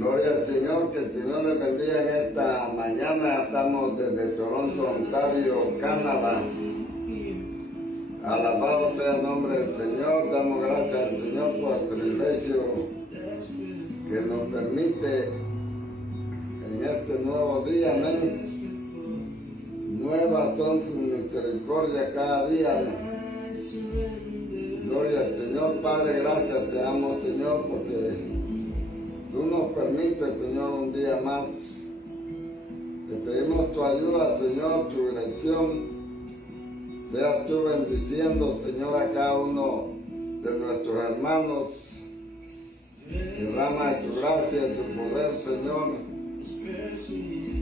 Gloria al Señor, que el Señor les bendiga en esta mañana. Estamos desde Toronto, Ontario, Canadá. Alabado sea el nombre del Señor. Damos gracias al Señor por el privilegio que nos permite en este nuevo día. Amén. Nuevas son sus misericordias cada día. Gloria al Señor. Padre, gracias te amo, Señor, porque tú nos permites, Señor, un día más. Te pedimos tu ayuda, Señor, tu dirección. Seas tú bendiciendo, Señor, a cada uno de nuestros hermanos. Derrama de tu gracia y tu poder, Señor.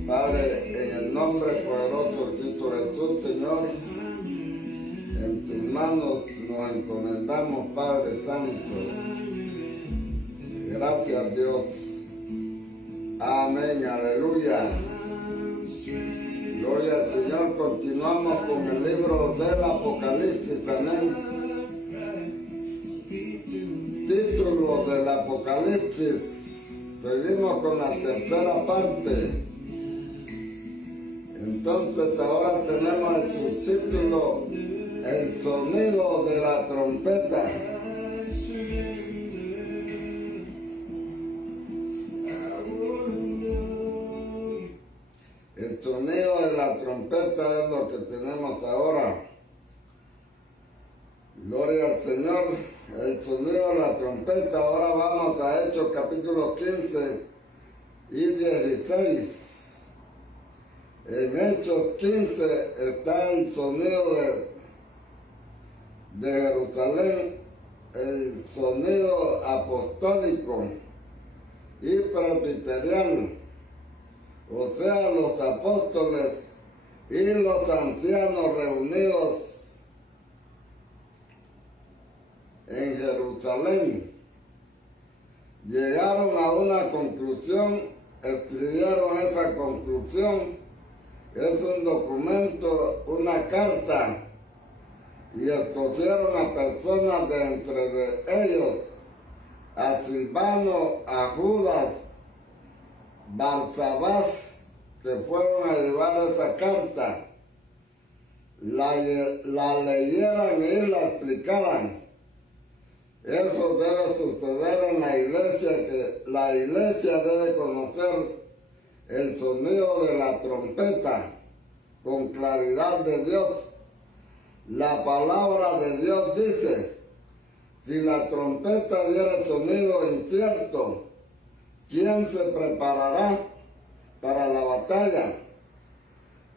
Padre, en el nombre poderoso de Cristo Jesús, Señor, en tus manos nos encomendamos, Padre Santo. Gracias, Dios. Amén, aleluya. Gloria al Señor. Continuamos con el libro del Apocalipsis. Amén. Título del Apocalipsis. Seguimos con la tercera parte. Entonces ahora tenemos el subtítulo: El sonido de la trompeta. El sonido de la trompeta es lo que tenemos ahora. Gloria al Señor. El sonido de la trompeta. Ahora vamos a Hechos capítulo 15 y 16. En Hechos 15 está el sonido de Jerusalén, el sonido apostólico y presbiteriano. O sea, los apóstoles y los ancianos reunidos en Jerusalén llegaron a una conclusión, escribieron esa conclusión. Es un documento, una carta, y escogieron a personas de entre ellos, a Silvano, a Judas, Barsabás, que fueron a llevar esa carta, la leyeran y la explicaran. Eso debe suceder en la iglesia, que la iglesia debe conocer el sonido de la trompeta con claridad de Dios. La palabra de Dios dice: si la trompeta diera sonido incierto, ¿quién se preparará para la batalla?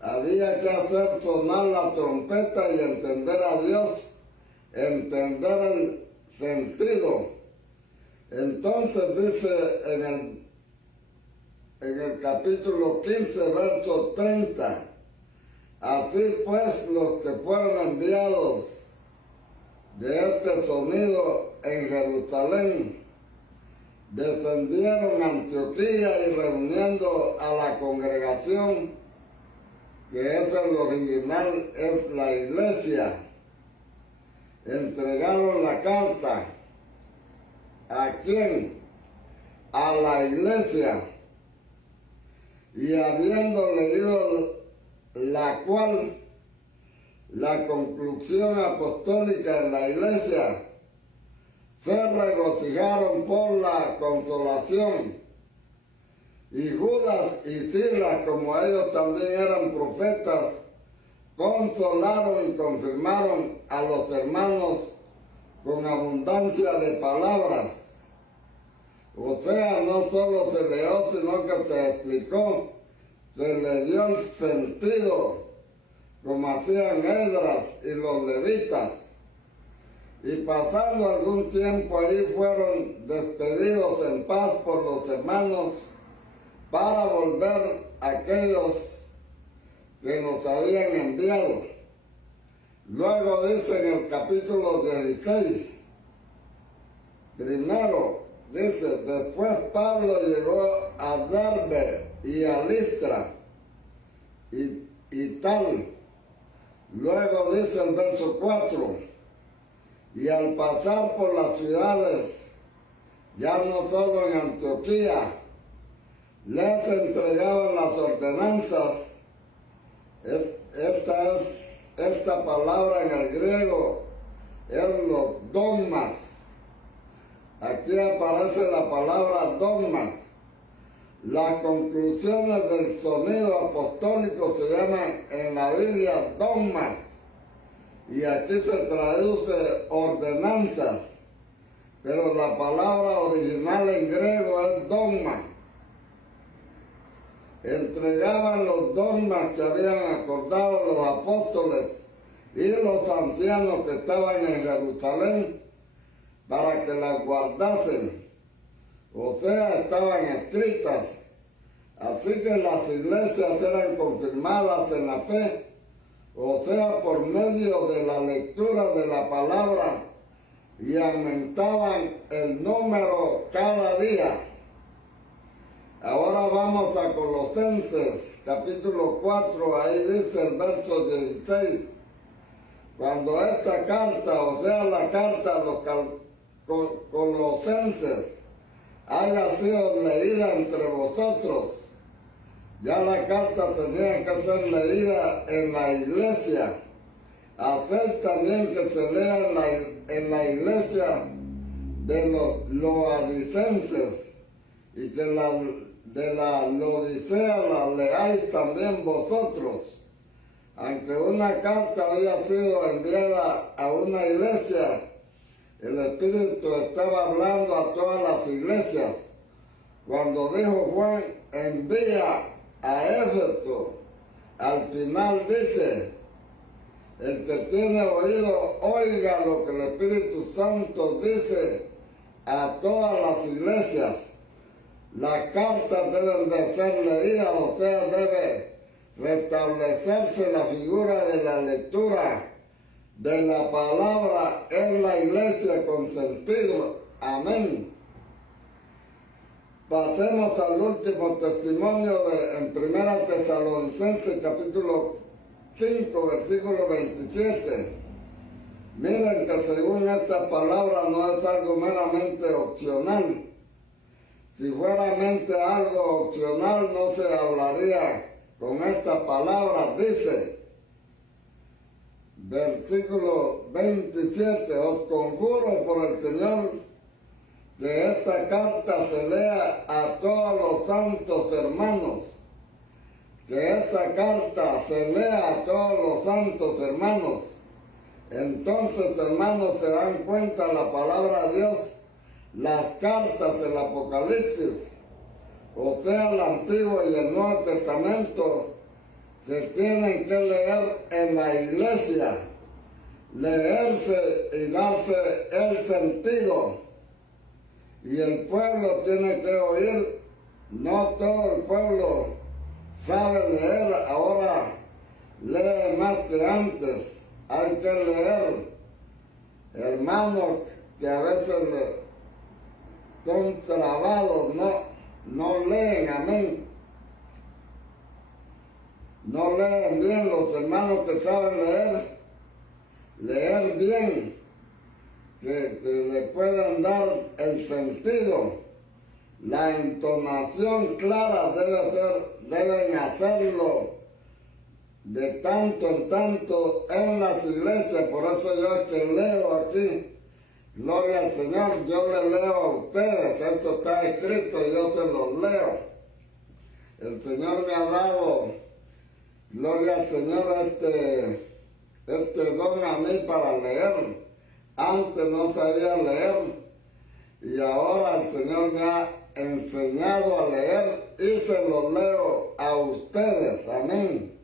Había que hacer sonar la trompeta y entender a Dios, entender el sentido. Entonces dice en el capítulo 15, verso 30, así pues los que fueron enviados de este sonido en Jerusalén descendieron a Antioquía y reuniendo a la congregación, que es el original, es la iglesia, entregaron la carta. ¿A quién? A la iglesia. Y habiendo leído la cual, la conclusión apostólica en la iglesia, se regocijaron por la consolación. Y Judas y Silas, como ellos también eran profetas, consolaron y confirmaron a los hermanos con abundancia de palabras. O sea, no solo se leyó, sino que se explicó, se le dio el sentido, como hacían Esdras y los levitas. Y pasando algún tiempo ahí fueron despedidos en paz por los hermanos para volver aquellos que nos habían enviado. Luego dice en el capítulo 16, primero dice: después Pablo llegó a Derbe y a Listra y tal. Luego dice el verso 4, y al pasar por las ciudades, ya no solo en Antioquía, les entregaban las ordenanzas. Esta palabra en el griego es los dogmas. Aquí aparece la palabra dogma. Las conclusiones del sonido apostólico se llaman en la Biblia dogmas. Y aquí se traduce ordenanzas. Pero la palabra original en griego es dogma. Entregaban los dogmas que habían acordado los apóstoles y los ancianos que estaban en Jerusalén para que las guardasen, o sea, estaban escritas. Así que las iglesias eran confirmadas en la fe, o sea, por medio de la lectura de la palabra, y aumentaban el número cada día. Ahora vamos a Colosenses, capítulo 4, ahí dice el verso 16. Cuando esta carta, o sea, la carta a los colosenses, haya sido leída entre vosotros, ya la carta tenía que ser leída en la iglesia. Hacer también que se lea en la iglesia de los loadicenses, y que de la Laodicea la leáis también vosotros. Aunque una carta había sido enviada a una iglesia, el Espíritu estaba hablando a todas las iglesias. Cuando dijo Juan, envía a Éfeso, al final dice, el que tiene oído, oiga lo que el Espíritu Santo dice a todas las iglesias. Las cartas deben de ser leídas, o sea, debe restablecerse la figura de la lectura de la palabra en la iglesia con sentido. Amén. Pasemos al último testimonio en 1 Tesalonicenses capítulo 5, versículo 27. Miren que según esta palabra no es algo meramente opcional. Si fuera mente algo opcional no se hablaría con esta palabra. Dice, versículo 27, os conjuro por el Señor que esta carta se lea a todos los santos hermanos. Que esta carta se lea a todos los santos hermanos. Entonces, hermanos, se dan cuenta la palabra de Dios, las cartas del Apocalipsis, o sea, el Antiguo y el Nuevo Testamento, se tienen que leer en la iglesia, leerse y darse el sentido. Y el pueblo tiene que oír. No todo el pueblo sabe leer, ahora lee más que antes. Hay que leer. Hermanos que a veces son trabados, no leen, amén. No leen bien. Los hermanos que saben leer bien, que le pueden dar el sentido, la entonación clara deben hacerlo de tanto en tanto en las iglesias. Por eso yo es que leo aquí, gloria al Señor, yo le leo a ustedes, esto está escrito y yo se los leo. El Señor me ha dado, gloria al Señor, este don a mí para leer. Antes no sabía leer y ahora el Señor me ha enseñado a leer y se los leo a ustedes, amén.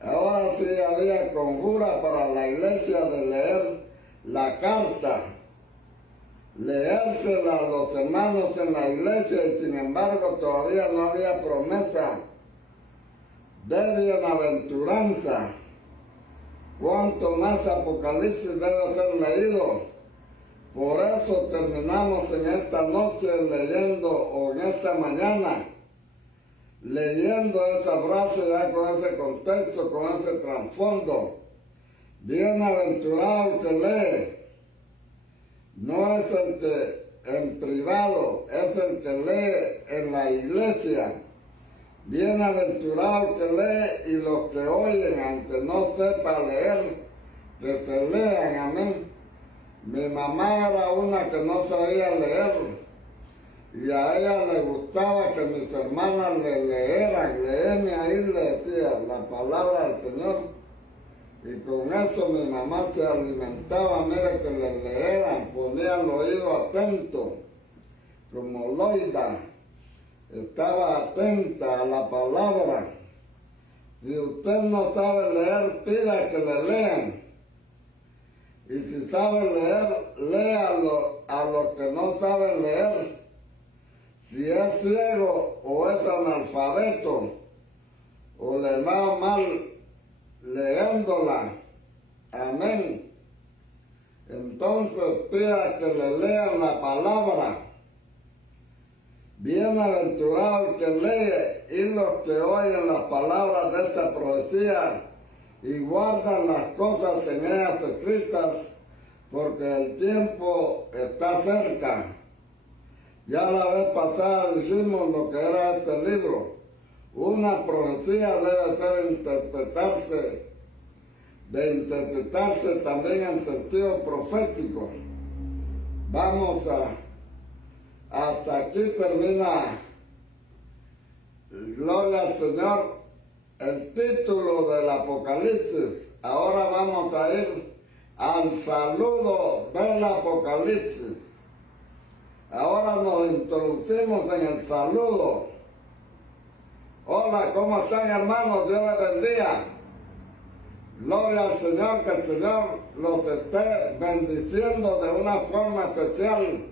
Ahora sí había conjura para la iglesia de leer la carta, leérsela a los hermanos en la iglesia, y sin embargo todavía no había promesa de bienaventuranza. Cuanto más Apocalipsis debe ser leído. Por eso terminamos en esta noche leyendo, o en esta mañana, leyendo esa frase ya con ese contexto, con ese trasfondo. Bienaventurado el que lee. No es el que en privado, es el que lee en la iglesia. Bienaventurado que lee y los que oyen, aunque no sepa leer, que se lean, amén. Mi mamá era una que no sabía leer y a ella le gustaba que mis hermanas le leeran. Léeme ahí, le decía la palabra del Señor. Y con eso mi mamá se alimentaba, mire que le leeran, ponía el oído atento, como Loida. Estaba atenta a la palabra. Si usted no sabe leer, pida que le lean. Y si sabe leer, léalo a los que no saben leer. Si es ciego o es analfabeto, o le va mal leyéndola, amén. Entonces pida que le lean la palabra. Bienaventurado el que lee y los que oyen las palabras de esta profecía y guardan las cosas en ellas escritas, porque el tiempo está cerca. Ya la vez pasada dijimos lo que era este libro. Una profecía debe ser interpretarse también en sentido profético. Vamos hasta aquí termina, gloria al Señor, el título del Apocalipsis. Ahora vamos a ir al saludo del Apocalipsis. Ahora nos introducimos en el saludo. Hola, ¿cómo están, hermanos? Dios les bendiga. Gloria al Señor, que el Señor los esté bendiciendo de una forma especial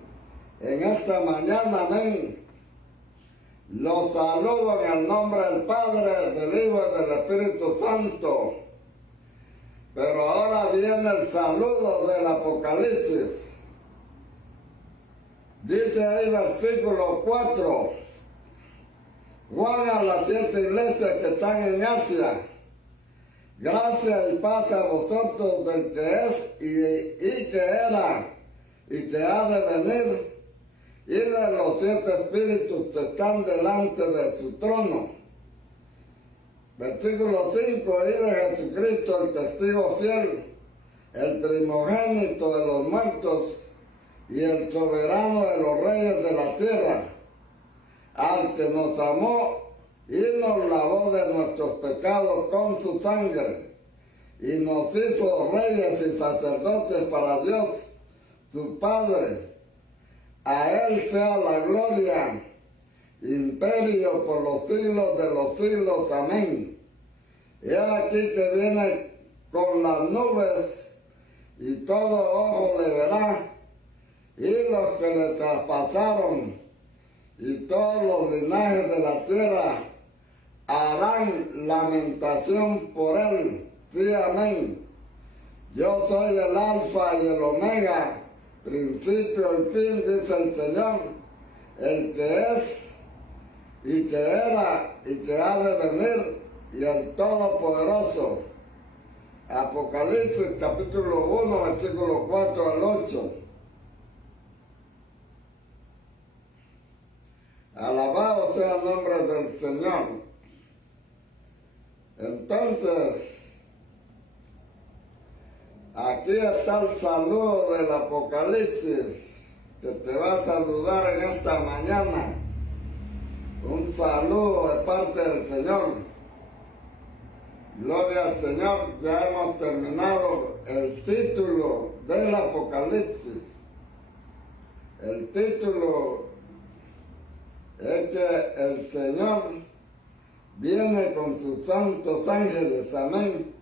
en esta mañana, amén. Los saludo en el nombre del Padre, del Hijo y del Espíritu Santo. Pero ahora viene el saludo del Apocalipsis. Dice ahí versículo 4. Juan a las 7 iglesias que están en Asia. Gracia y paz a vosotros del que es y que era y que ha de venir, y de los 7 espíritus que están delante de su trono. Versículo 5, y de Jesucristo, el testigo fiel, el primogénito de los muertos y el soberano de los reyes de la tierra, al que nos amó y nos lavó de nuestros pecados con su sangre, y nos hizo reyes y sacerdotes para Dios, su Padre. A Él sea la gloria, imperio por los siglos de los siglos. Amén. He aquí que viene con las nubes, y todo ojo le verá, y los que le traspasaron, y todos los linajes de la tierra harán lamentación por él. Sí, amén. Yo soy el alfa y el omega, principio y fin, dice el Señor, el que es, y que era, y que ha de venir, y el Todopoderoso. Apocalipsis capítulo 1, versículo 4 al 8. Alabado sea el nombre del Señor. Entonces, aquí está el saludo del Apocalipsis, que te va a saludar en esta mañana. Un saludo de parte del Señor. Gloria al Señor, ya hemos terminado el título del Apocalipsis. El título es que el Señor viene con sus santos ángeles, amén.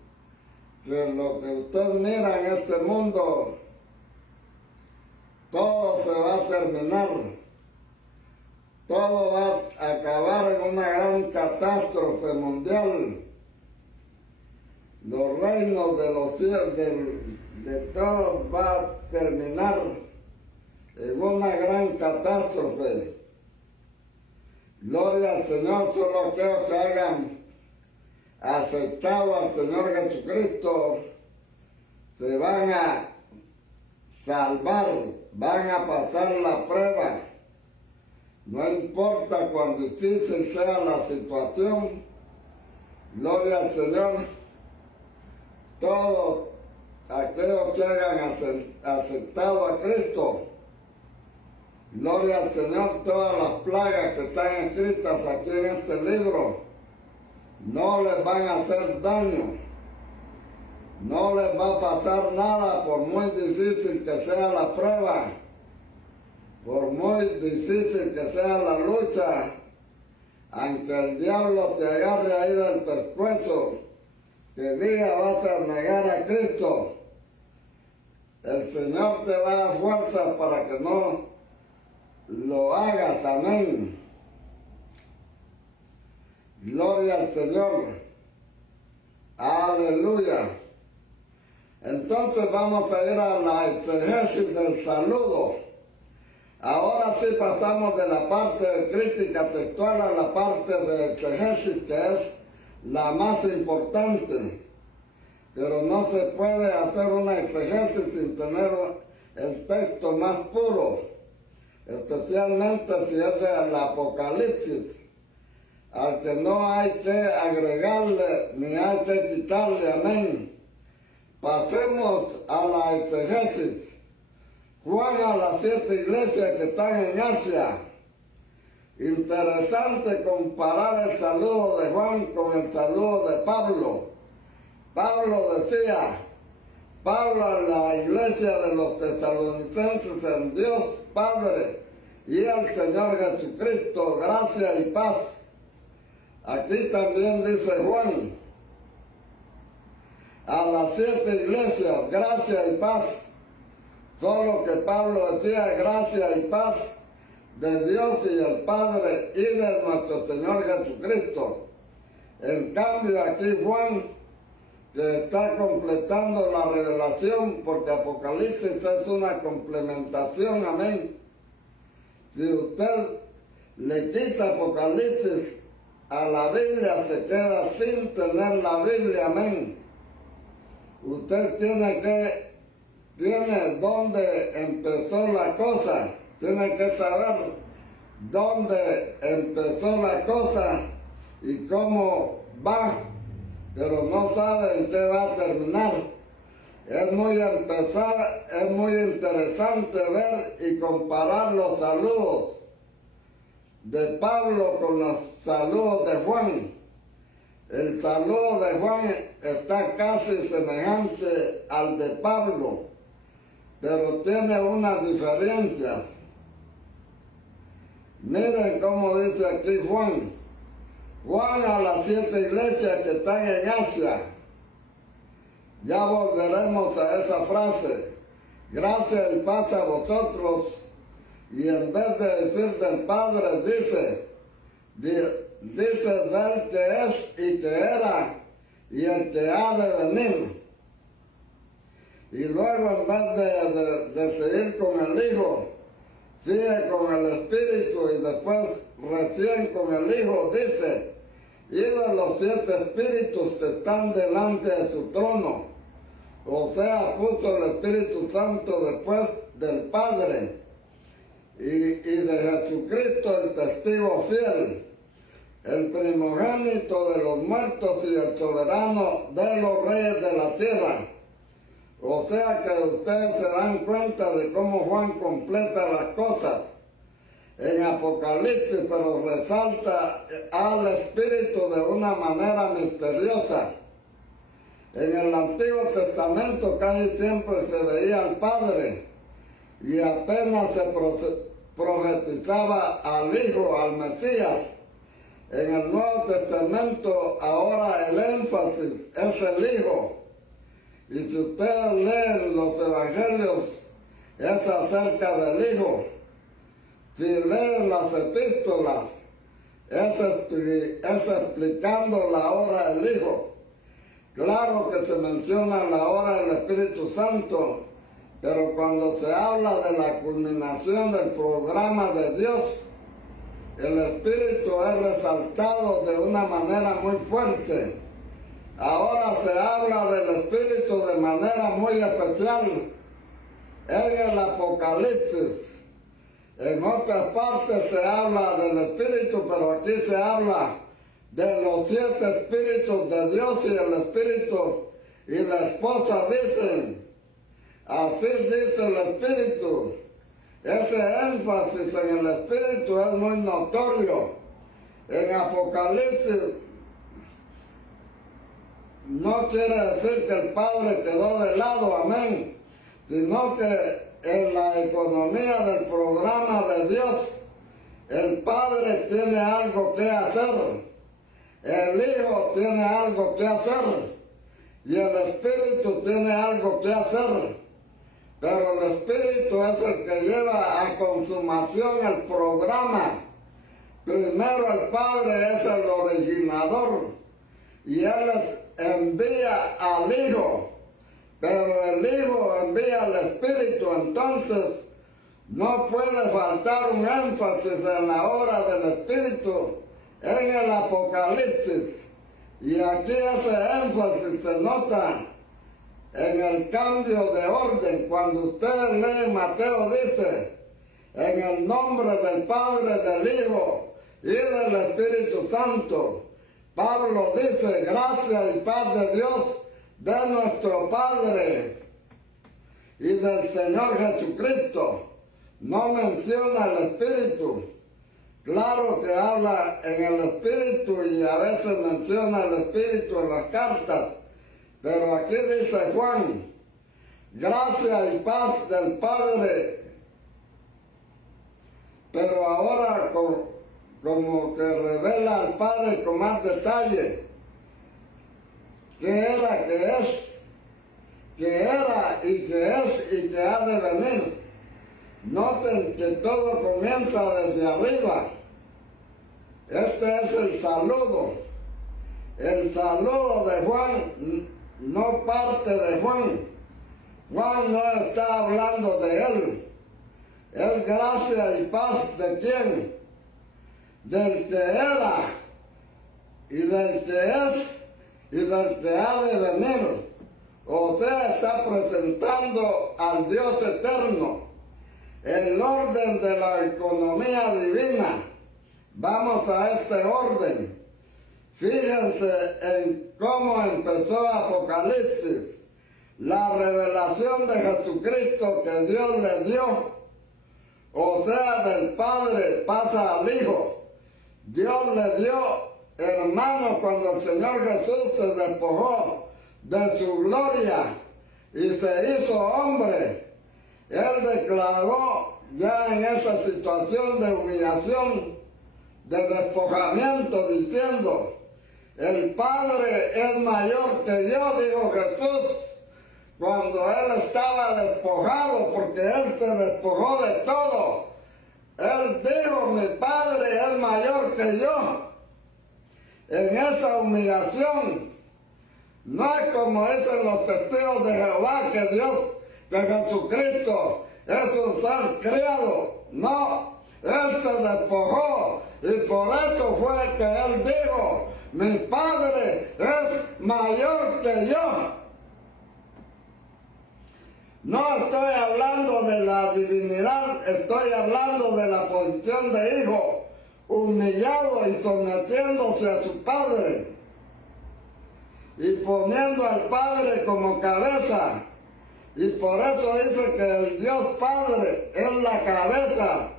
Que lo que usted mira en este mundo, todo se va a terminar. Todo va a acabar en una gran catástrofe mundial. Los reinos de los cielos, de todos va a terminar en una gran catástrofe. Gloria al Señor, solo aquellos que hayan aceptado al Señor Jesucristo se van a salvar, van a pasar la prueba. No importa cuán difícil sea la situación, gloria al Señor, todos aquellos que hayan aceptado a Cristo, gloria al Señor, todas las plagas que están escritas aquí en este libro, no les van a hacer daño, no les va a pasar nada por muy difícil que sea la prueba, por muy difícil que sea la lucha, aunque el diablo te agarre ahí del pescuezo, que diga vas a negar a Cristo, el Señor te va a dar fuerzas para que no lo hagas, amén. Gloria al Señor, aleluya. Entonces vamos a ir a la exégesis del saludo. Ahora sí pasamos de la parte de crítica textual a la parte de exégesis, que es la más importante. Pero no se puede hacer una exégesis sin tener el texto más puro, especialmente si es del Apocalipsis, al que no hay que agregarle ni hay que quitarle, amén. Pasemos a la exégesis. Juan a las 7 iglesias que están en Asia. Interesante comparar el saludo de Juan con el saludo de Pablo. Pablo decía, Pablo a la iglesia de los tesalonicenses en Dios Padre y al Señor Jesucristo, gracia y paz. Aquí también dice Juan, a las 7 iglesias, gracia y paz. Solo que Pablo decía gracia y paz de Dios y el Padre y de nuestro Señor Jesucristo. En cambio aquí Juan, que está completando la revelación, porque Apocalipsis es una complementación, amén. Si usted le quita Apocalipsis a la Biblia, se queda sin tener la Biblia, amén. Usted tiene dónde empezó la cosa, tiene que saber dónde empezó la cosa y cómo va, pero no sabe en qué va a terminar. Es muy interesante ver y comparar los saludos de Pablo con los saludos de Juan. El saludo de Juan está casi semejante al de Pablo, pero tiene unas diferencias. Miren cómo dice aquí Juan. Juan a las 7 iglesias que están en Asia. Ya volveremos a esa frase. Gracias y paz a vosotros. Y en vez de decir del Padre, dice del que es y que era y el que ha de venir. Y luego en vez de seguir con el Hijo, sigue con el Espíritu y después recién con el Hijo dice, y de los 7 espíritus que están delante de su trono. O sea, puso el Espíritu Santo después del Padre y de Jesucristo el testigo fiel, el primogénito de los muertos y el soberano de los reyes de la tierra. O sea que ustedes se dan cuenta de cómo Juan completa las cosas en Apocalipsis, pero resalta al Espíritu de una manera misteriosa. En el Antiguo Testamento casi siempre se veía al Padre y apenas se profetizaba al Hijo, al Mesías. En el Nuevo Testamento ahora el énfasis es el Hijo. Y si ustedes leen los evangelios, es acerca del Hijo. Si leen las epístolas, es explicando la obra del Hijo. Claro que se menciona la obra del Espíritu Santo, pero cuando se habla de la culminación del programa de Dios, el Espíritu es resaltado de una manera muy fuerte. Ahora se habla del Espíritu de manera muy especial en el Apocalipsis. En otras partes se habla del Espíritu, pero aquí se habla de los 7 Espíritus de Dios y el Espíritu. Y la esposa dicen, así dice el Espíritu. Ese énfasis en el Espíritu es muy notorio. En Apocalipsis no quiere decir que el Padre quedó de lado, amén, sino que en la economía del programa de Dios, el Padre tiene algo que hacer, el Hijo tiene algo que hacer y el Espíritu tiene algo que hacer. Pero el Espíritu es el que lleva a consumación el programa. Primero el Padre es el originador y Él envía al Hijo, pero el Hijo envía al Espíritu. Entonces no puede faltar un énfasis en la obra del Espíritu en el Apocalipsis. Y aquí ese énfasis se nota en el cambio de orden. Cuando ustedes leen Mateo, dice, en el nombre del Padre, del Hijo y del Espíritu Santo. Pablo dice, gracia y paz de Dios, de nuestro Padre y del Señor Jesucristo. No menciona el Espíritu. Claro que habla en el Espíritu y a veces menciona el Espíritu en las cartas. Pero aquí dice Juan, gracia y paz del Padre. Pero ahora como que revela al Padre con más detalle. ¿Qué era, que es? Que era y que es y que ha de venir. Noten que todo comienza desde arriba. Este es el saludo. El saludo de Juan no parte de Juan. Juan no está hablando de él. Es gracia y paz de quién? Del que era y del que es y del que ha de venir. O sea, está presentando al Dios eterno, el orden de la economía divina. Vamos a este orden. Fíjense en cómo empezó Apocalipsis. La revelación de Jesucristo que Dios le dio, o sea, del Padre pasa al Hijo. Dios le dio, hermanos, cuando el Señor Jesús se despojó de su gloria y se hizo hombre, Él declaró ya en esa situación de humillación, de despojamiento, diciendo, el Padre es mayor que yo, dijo Jesús, cuando Él estaba despojado, porque Él se despojó de todo. Él dijo, mi Padre es mayor que yo. En esa humillación, no es como dicen los testigos de Jehová, que Dios, que Jesucristo es un ser criado. No, Él se despojó y por eso fue que Él dijo, mi Padre es mayor que yo. No estoy hablando de la divinidad, estoy hablando de la posición de hijo, humillado y sometiéndose a su Padre y poniendo al Padre como cabeza. Y por eso dice que el Dios Padre es la cabeza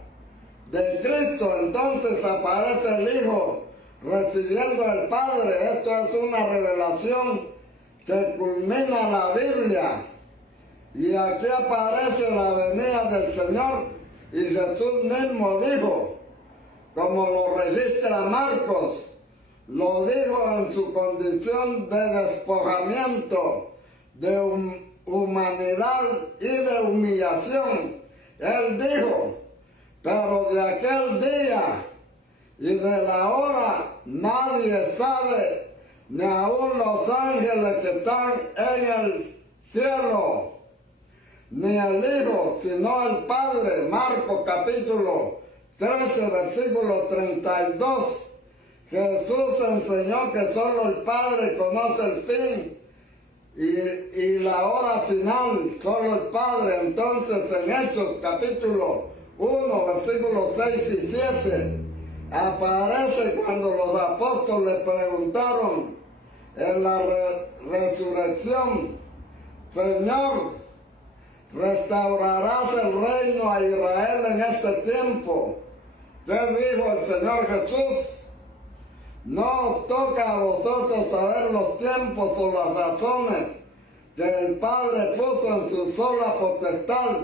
de Cristo. Entonces aparece el Hijo recibiendo al Padre. Esto es una revelación que culmina la Biblia. Y aquí aparece la venida del Señor y Jesús mismo dijo, como lo registra Marcos, lo dijo en su condición de despojamiento, de humanidad y de humillación. Él dijo, pero de aquel día y de la hora nadie sabe, ni aun los ángeles que están en el cielo, ni el Hijo, sino el Padre. Marcos capítulo 13, versículo 32. Jesús enseñó que solo el Padre conoce el fin y la hora final, solo el Padre. Entonces en Hechos capítulo 1, versículos 6 y 7, aparece cuando los apóstoles preguntaron en la resurrección: Señor, ¿restaurarás el reino a Israel en este tiempo? ¿Qué dijo el Señor Jesús? No os toca a vosotros saber los tiempos o las razones que el Padre puso en su sola potestad.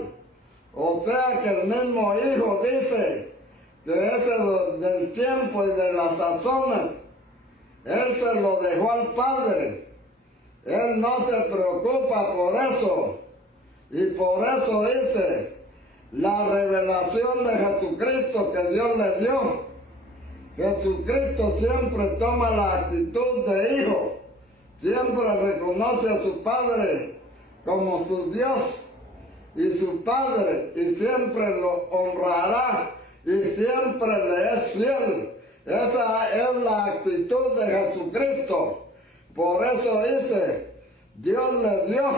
O sea que el mismo Hijo dice que ese del tiempo y de las razones, Él se lo dejó al Padre. Él no se preocupa por eso. Y por eso dice, la revelación de Jesucristo que Dios le dio. Jesucristo siempre toma la actitud de hijo. Siempre reconoce a su Padre como su Dios y su Padre, y siempre lo honrará y siempre le es fiel. Esa es la actitud de Jesucristo. Por eso dice, Dios le dio.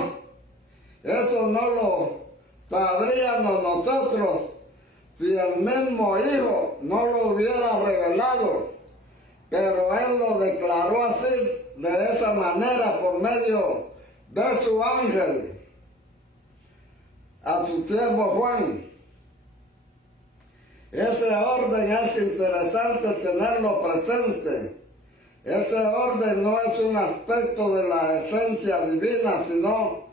Eso no lo sabríamos nosotros si el mismo Hijo no lo hubiera revelado. Pero Él lo declaró así, de esa manera, por medio de su ángel, a su siervo Juan. Ese orden es interesante tenerlo presente. Ese orden no es un aspecto de la esencia divina, sino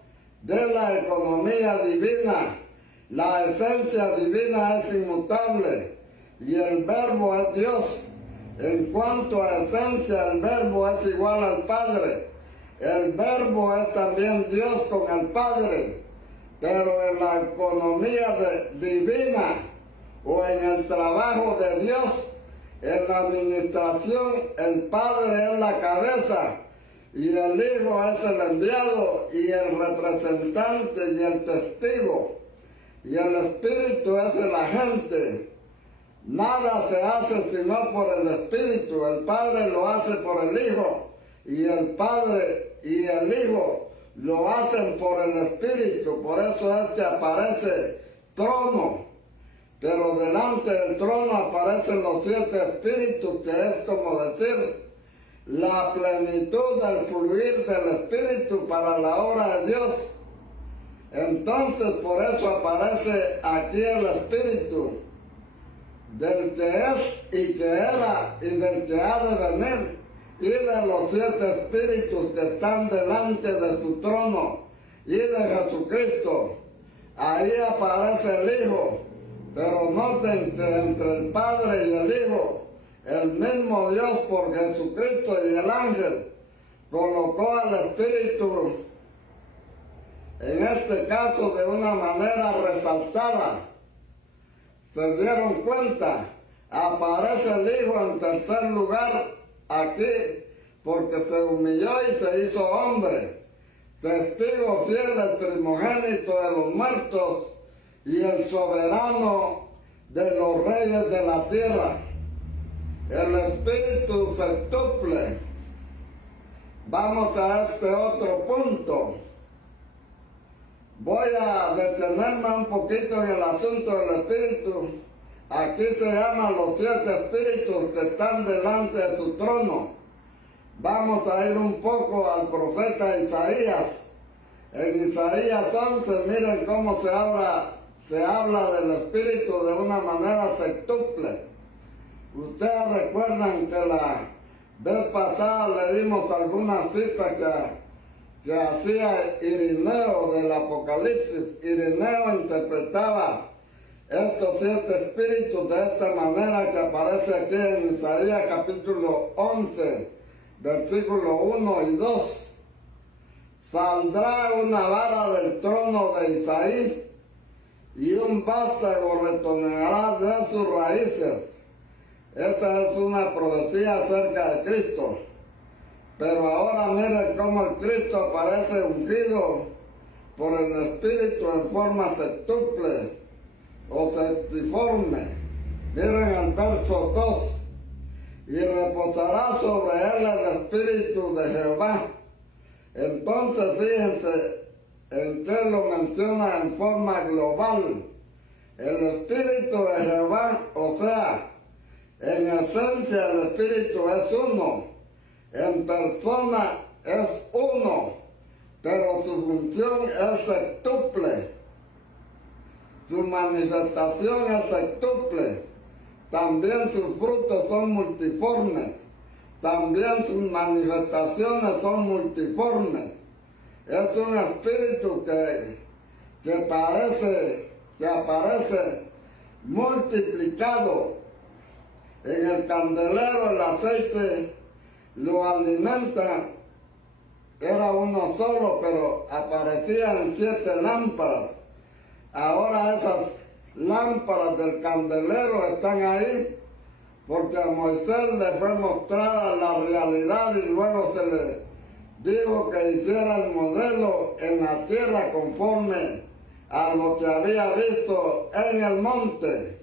de la economía divina. La esencia divina es inmutable y el verbo es Dios. En cuanto a esencia, el verbo es igual al Padre. El verbo es también Dios con el Padre. Pero en la economía divina o en el trabajo de Dios, en la administración, el Padre es la cabeza y el Hijo es el enviado y el representante y el testigo. Y el Espíritu es el agente. Nada se hace sino por el Espíritu. El Padre lo hace por el Hijo. Y el Padre y el Hijo lo hacen por el Espíritu. Por eso es que aparece trono. Pero delante del trono aparecen los 7 espíritus, que es como decir, la plenitud del fluir del Espíritu para la obra de Dios. Entonces por eso aparece aquí el Espíritu del que es y que era y del que ha de venir, y de los 7 espíritus que están delante de su trono y de Jesucristo. Ahí aparece el Hijo, pero noten que entre el Padre y el Hijo, el mismo Dios por Jesucristo y el ángel colocó al Espíritu, en este caso de una manera resaltada. ¿Se dieron cuenta? Aparece el Hijo en tercer lugar aquí, porque se humilló y se hizo hombre, testigo fiel, el primogénito de los muertos y el soberano de los reyes de la tierra. El Espíritu septuple. Vamos a este otro punto. Voy a detenerme un poquito en el asunto del Espíritu. Aquí se llaman los 7 espíritus que están delante de su trono. Vamos a ir un poco al profeta Isaías. En Isaías 11, miren cómo se habla del Espíritu de una manera septuple. Ustedes recuerdan que la vez pasada leímos algunas citas que hacía Irineo del Apocalipsis. Irineo interpretaba estos 7 espíritus de esta manera que aparece aquí en Isaías capítulo 11, versículos 1 y 2. Saldrá una vara del trono de Isaí y un vástago retornará de sus raíces. Esta es una profecía acerca de Cristo. Pero ahora miren cómo el Cristo aparece ungido por el Espíritu en forma septuple o septiforme. Miren el verso 2. Y reposará sobre él el Espíritu de Jehová. Entonces fíjense en qué lo menciona en forma global. el Espíritu de Jehová, o sea, en esencia el Espíritu es uno, en persona es uno, pero su función es sextuple, su manifestación es sextuple, también sus frutos son multiformes, también sus manifestaciones son multiformes. Es un espíritu que aparece multiplicado. En el candelero el aceite lo alimenta, era uno solo, pero aparecían 7 lámparas. Ahora esas lámparas del candelero están ahí porque a Moisés le fue mostrada la realidad y luego se le dijo que hiciera el modelo en la tierra conforme a lo que había visto en el monte.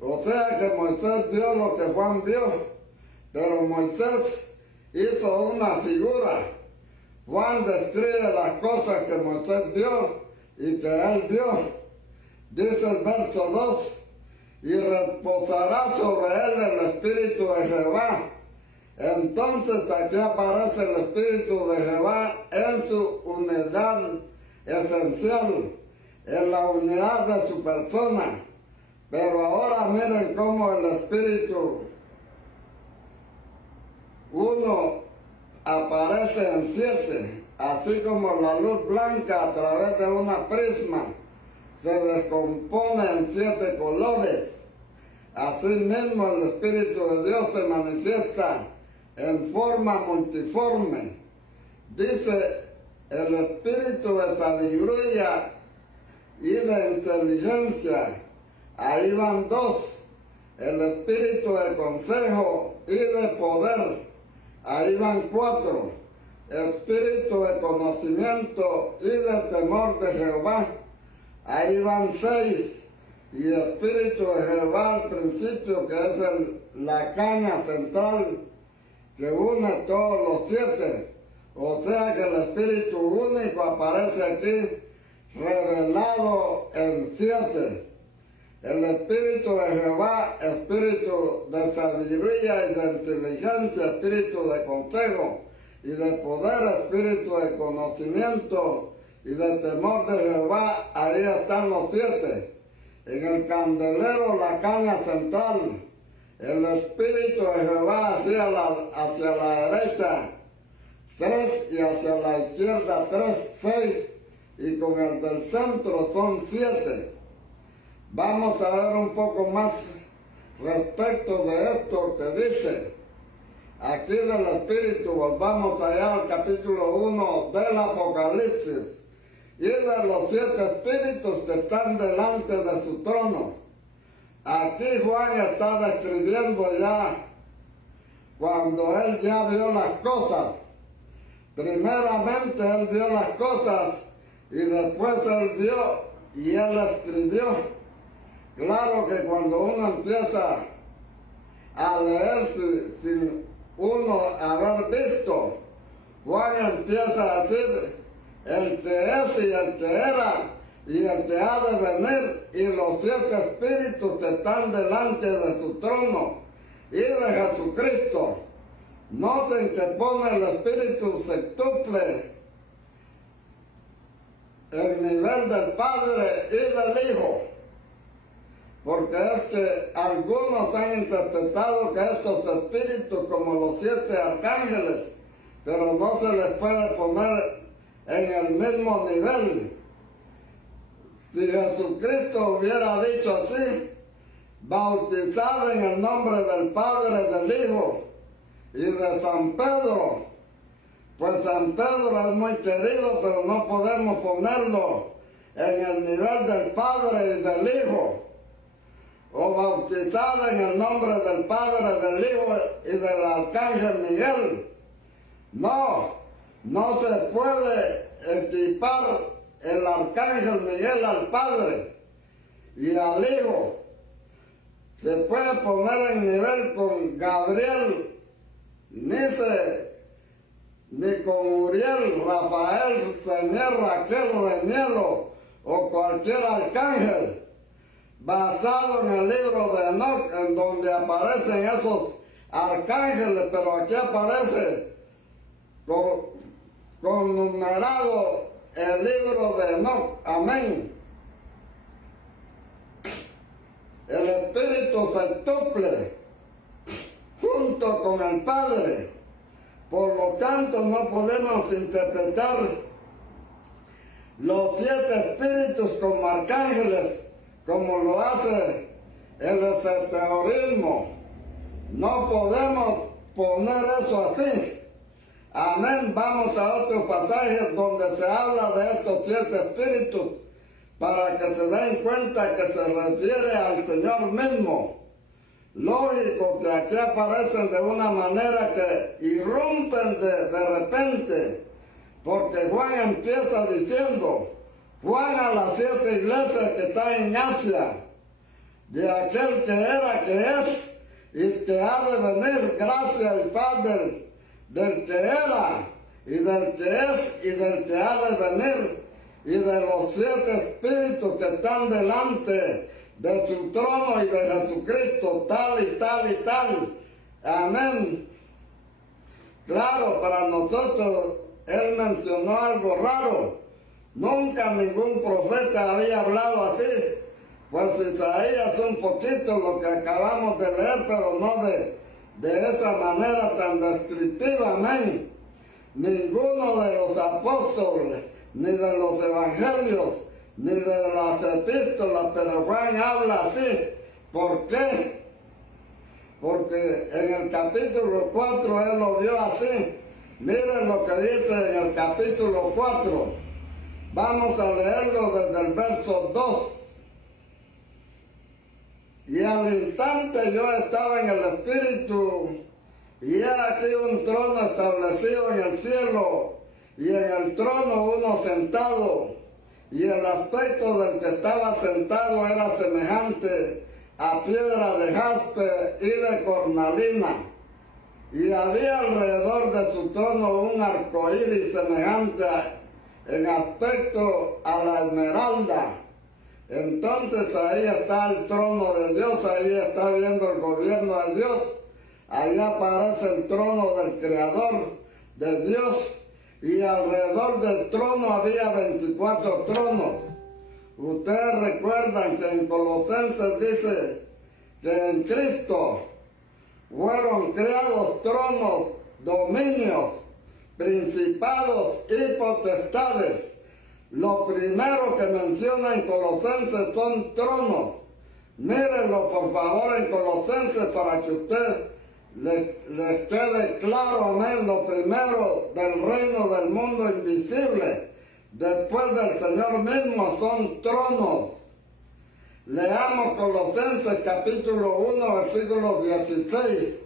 O sea que Moisés vio lo que Juan vio, pero Moisés hizo una figura. Juan describe las cosas que Moisés vio y que él vio. Dice el verso 2, y reposará sobre él el Espíritu de Jehová. Entonces aquí aparece el Espíritu de Jehová en su unidad esencial, en la unidad de su persona. Pero ahora miren cómo el Espíritu uno aparece en 7, así como la luz blanca a través de una prisma se descompone en 7 colores. Asimismo el Espíritu de Dios se manifiesta en forma multiforme. Dice el Espíritu de sabiduría y de inteligencia, ahí van 2. El Espíritu de consejo y de poder, ahí van 4. Espíritu de conocimiento y de temor de Jehová, ahí van 6. Y Espíritu de Jehová al principio, que es la caña central que une todos los 7. O sea que el Espíritu único aparece aquí revelado en 7. El Espíritu de Jehová, Espíritu de sabiduría y de inteligencia, Espíritu de consejo y de poder, Espíritu de conocimiento y de temor de Jehová, ahí están los 7. En el candelero la caña central, el Espíritu de Jehová hacia la derecha 3 y hacia la izquierda 3, 6, y con el del centro son 7. Vamos a ver un poco más respecto de esto que dice. Aquí del Espíritu, volvamos allá al capítulo 1 del Apocalipsis. Y de los 7 espíritus que están delante de su trono. Aquí Juan está describiendo ya cuando él ya vio las cosas. Primeramente él vio las cosas y después él vio y él escribió. Claro que cuando uno empieza a leer sin uno haber visto, Juan empieza a decir el que es y el que era y el que ha de venir, y los 7 espíritus que están delante de su trono y de Jesucristo. Noten que pone el espíritu sextuple, el nivel del Padre y del Hijo, porque es que algunos han interpretado que estos espíritus como los 7 arcángeles, pero no se les puede poner en el mismo nivel. Si Jesucristo hubiera dicho así, bautizado en el nombre del Padre, del Hijo y de San Pedro, pues San Pedro es muy querido, pero no podemos ponerlo en el nivel del Padre y del Hijo, o bautizado en el nombre del Padre, del Hijo y del Arcángel Miguel. No se puede equipar el Arcángel Miguel al Padre y al Hijo. Se puede poner en nivel con Gabriel, ni con Uriel, Rafael, Señor, Raquel, Renielo o cualquier arcángel. basado en el libro de Enoch, en donde aparecen esos arcángeles, pero aquí aparece con numerado el libro de Enoch. Amén. El Espíritu septuple junto con el Padre. Por lo tanto, no podemos interpretar los 7 espíritus como arcángeles, como lo hace el esoterismo. No podemos poner eso así. Amén. Vamos a otros pasajes donde se habla de estos 7 espíritus para que se den cuenta que se refiere al Señor mismo. Lógico que aquí aparecen de una manera que irrumpen de repente, porque Juan empieza diciendo: Juan a las 7 iglesias que están en Asia, de aquel que era, que es y que ha de venir, gracia y paz del que era y del que es y del que ha de venir, y de los 7 espíritus que están delante de su trono y de Jesucristo, tal y tal y tal. Amén. Claro, para nosotros él mencionó algo raro. Nunca ningún profeta había hablado así. Pues Isaías un poquito lo que acabamos de leer, pero no de esa manera tan descriptiva. Amén. Ninguno de los apóstoles, ni de los evangelios, ni de las epístolas, pero Juan habla así. ¿Por qué? Porque en el capítulo 4 él lo vio así. Miren lo que dice en el capítulo 4. Vamos a leerlo desde el verso 2. Y al instante yo estaba en el Espíritu, y he aquí un trono establecido en el cielo, y en el trono uno sentado, y el aspecto del que estaba sentado era semejante a piedra de jaspe y de cornalina, y había alrededor de su trono un arcoíris semejante en aspecto a la esmeralda. Entonces ahí está el trono de Dios, ahí está viendo el gobierno de Dios, ahí aparece el trono del Creador de Dios, y alrededor del trono había 24 tronos. Ustedes recuerdan que en Colosenses dice que en Cristo fueron creados tronos, dominios, principados y potestades. Lo primero que menciona en Colosenses son tronos. Mírenlo por favor en Colosenses para que usted les quede claro. Amén. Lo primero del reino del mundo invisible, después del Señor mismo, son tronos. Leamos Colosenses capítulo 1, versículo 16.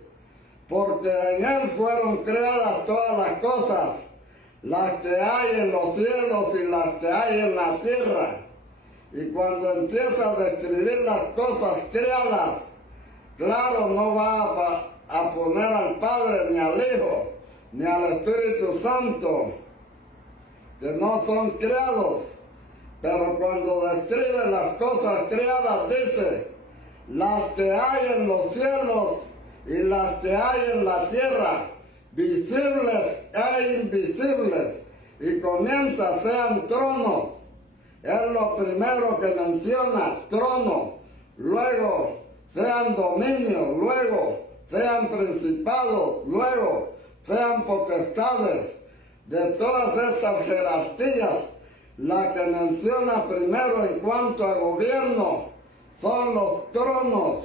Porque en él fueron creadas todas las cosas, las que hay en los cielos y las que hay en la tierra. Y cuando empieza a describir las cosas creadas, claro, no va a poner al Padre, ni al Hijo, ni al Espíritu Santo, que no son creados. Pero cuando describe las cosas creadas, dice, las que hay en los cielos y las que hay en la tierra, visibles e invisibles, y comienza: sean tronos. Es lo primero que menciona, trono. Luego, sean dominios. Luego, sean principados. Luego, sean potestades. De todas estas jerarquías, la que menciona primero en cuanto a gobierno son los tronos.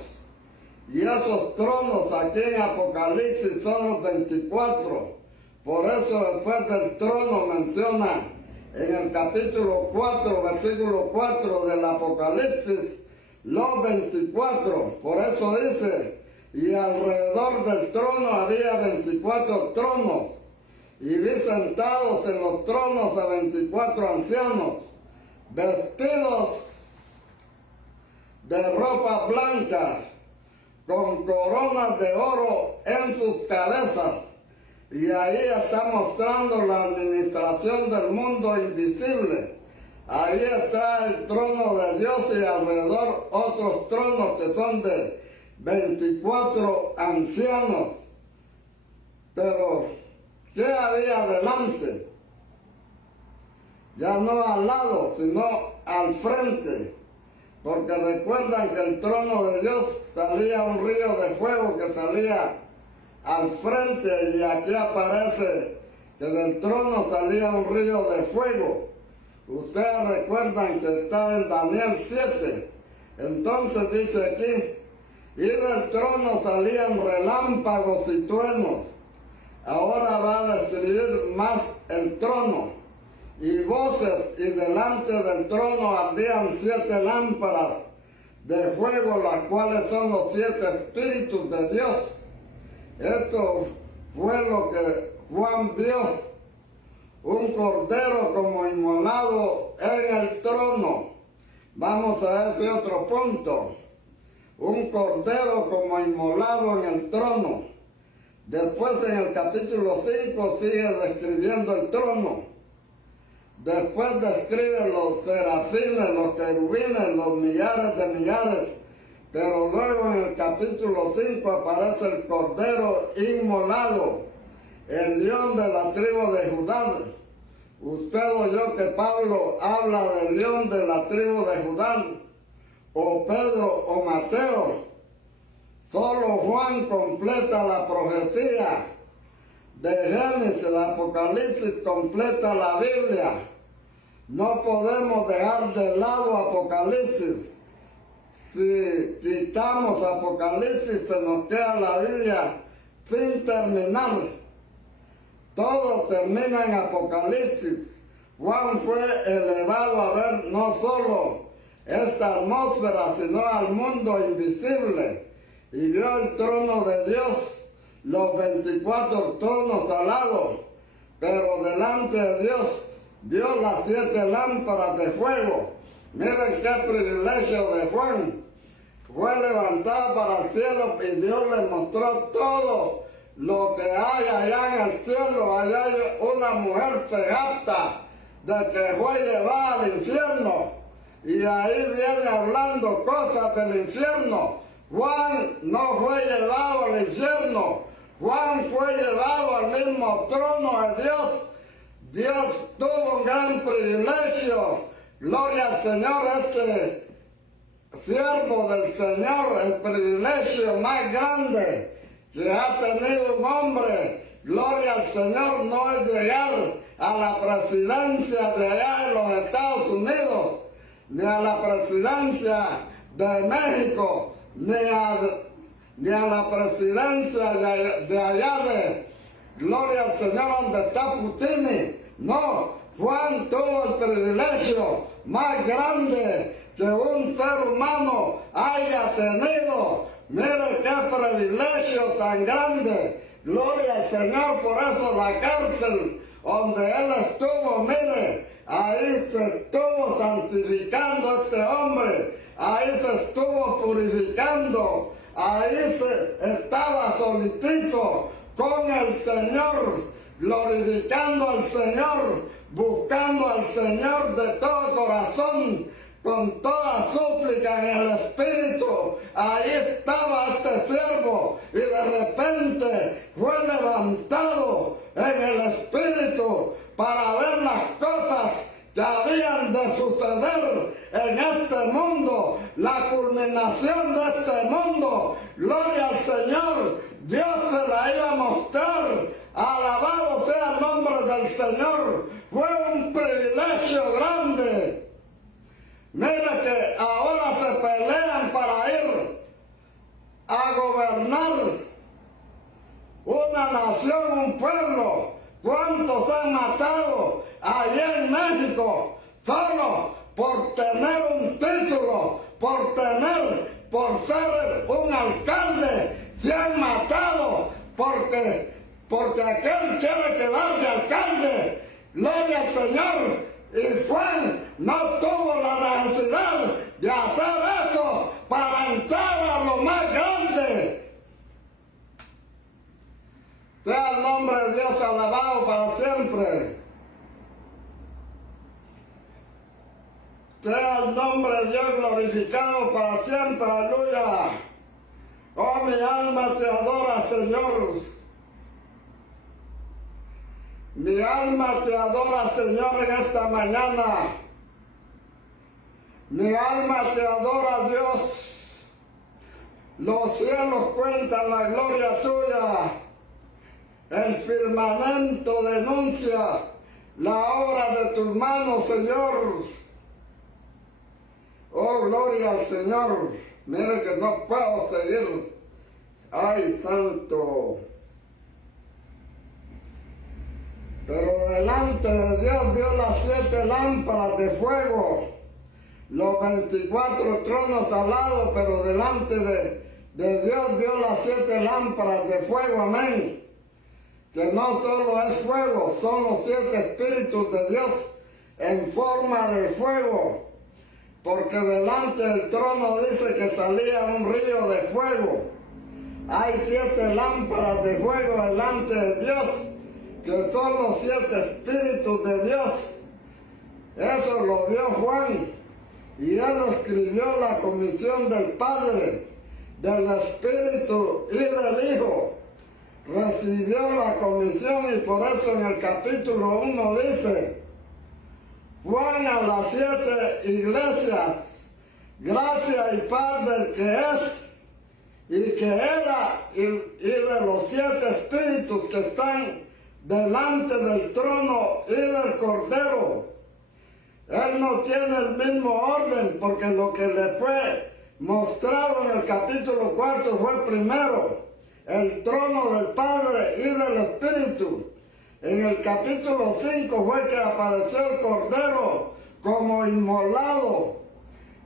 Y esos tronos aquí en Apocalipsis son los 24. Por eso después del trono menciona en el capítulo 4, versículo 4 del Apocalipsis, los 24. Por eso dice: y alrededor del trono había 24 tronos, y vi sentados en los tronos a 24 ancianos, vestidos de ropas blancas, con coronas de oro en sus cabezas. Y ahí está mostrando la administración del mundo invisible. Ahí está el trono de Dios y alrededor otros tronos que son de 24 ancianos. Pero, ¿qué había delante? Ya no al lado, sino al frente. Porque recuerdan que el trono de Dios salía un río de fuego que salía al frente, y aquí aparece que del trono salía un río de fuego. Ustedes recuerdan que está en Daniel 7. Entonces dice aquí, y del trono salían relámpagos y truenos. Ahora va a describir más el trono. Y voces, y delante del trono ardían 7 lámparas de fuego, las cuales son los 7 espíritus de Dios. Esto fue lo que Juan vio, un cordero como inmolado en el trono. Vamos a ese otro punto. Un cordero como inmolado en el trono. Después en el capítulo 5 sigue describiendo el trono. Después describe los serafines, los querubines, los millares de millares. Pero luego en el capítulo 5 aparece el cordero inmolado, el león de la tribu de Judá. Usted oyó que Pablo habla del león de la tribu de Judá, o Pedro o Mateo. Solo Juan completa la profecía de Génesis, el Apocalipsis completa la Biblia. No podemos dejar de lado Apocalipsis. Si quitamos Apocalipsis, se nos queda la Biblia sin terminar. Todo termina en Apocalipsis. Juan fue elevado a ver no solo esta atmósfera, sino al mundo invisible. Y vio el trono de Dios, los 24 tronos alados, pero delante de Dios vio las 7 lámparas de fuego. Miren qué privilegio de Juan. Fue levantado para el cielo y Dios le mostró todo lo que hay allá en el cielo. Allá hay una mujer se jacta de que fue llevada al infierno, y ahí viene hablando cosas del infierno. Juan no fue llevado al infierno, Juan fue llevado al mismo trono de Dios. Dios tuvo un gran privilegio. Gloria al Señor, este siervo del Señor, el privilegio más grande que ha tenido un hombre. Gloria al Señor, no es llegar a la presidencia de allá en los Estados Unidos, ni a la presidencia de México, ni a la presidencia de allá de, gloria al Señor, donde está Putin. No, Juan tuvo el privilegio más grande que un ser humano haya tenido. Mire qué privilegio tan grande. Gloria al Señor. Por eso la cárcel donde él estuvo, mire, ahí se estuvo santificando este hombre, ahí se estuvo purificando, ahí se estaba solitito con el Señor, glorificando al Señor, buscando al Señor de todo corazón, con toda súplica en el Espíritu. Ahí estaba este siervo, y de repente fue levantado en el Espíritu para ver las cosas que habían de suceder en este mundo, la culminación de este mundo. Gloria al Señor. Dios se la iba a mostrar. Alabado sea el nombre del Señor. Fue un privilegio grande. Mira que ahora se pelean para ir a gobernar una nación, un pueblo. ¿Cuántos han matado allá en México solo por tener un título, por ser un alcalde? Se han matado porque aquel quiere quedarse alcalde. Gloria al Señor. Y Juan no tuvo la necesidad de hacer eso para entrar a lo más grande. Sea el nombre de Dios alabado para siempre. nombre de Dios glorificado para siempre, aleluya. Oh, mi alma te adora, Señor. Mi alma te adora, Señor, en esta mañana. Mi alma te adora, Dios. Los cielos cuentan la gloria tuya. El firmamento denuncia la obra de tus manos, Señor. Oh, gloria al Señor. Mire que no puedo seguir. Ay, santo. Pero delante de Dios vio las 7 lámparas de fuego, los 24 tronos alados, pero delante de Dios vio las 7 lámparas de fuego, amén. Que no solo es fuego, son los 7 espíritus de Dios en forma de fuego. Porque delante del trono dice que salía un río de fuego. Hay 7 lámparas de fuego delante de Dios, que son los 7 espíritus de Dios. Eso lo vio Juan, y él escribió la comisión del Padre, del Espíritu y del Hijo. Recibió la comisión y por eso en el capítulo 1 dice: Juan a las 7 iglesias, gracia y paz del que es, y que era, y de los 7 espíritus que están delante del trono y del Cordero. Él no tiene el mismo orden, porque lo que le fue mostrado en el capítulo 4 fue primero el trono del Padre y del Espíritu. En el capítulo 5 fue que apareció el Cordero como inmolado,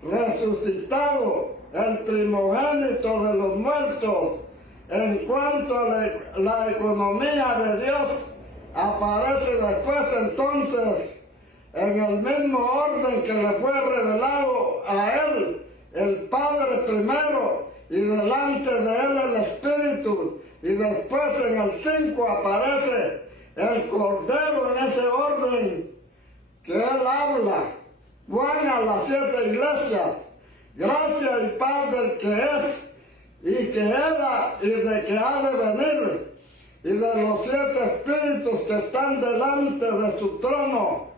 resucitado, el primogénito de los muertos. En cuanto a la economía de Dios, aparece después entonces, en el mismo orden que le fue revelado a él, el Padre primero, y delante de él el Espíritu, y después en el 5 aparece el Cordero en ese orden que él habla. Juan a las 7 iglesias, gracia y paz del que es, y que era, y de que ha de venir, y de los 7 espíritus que están delante de su trono,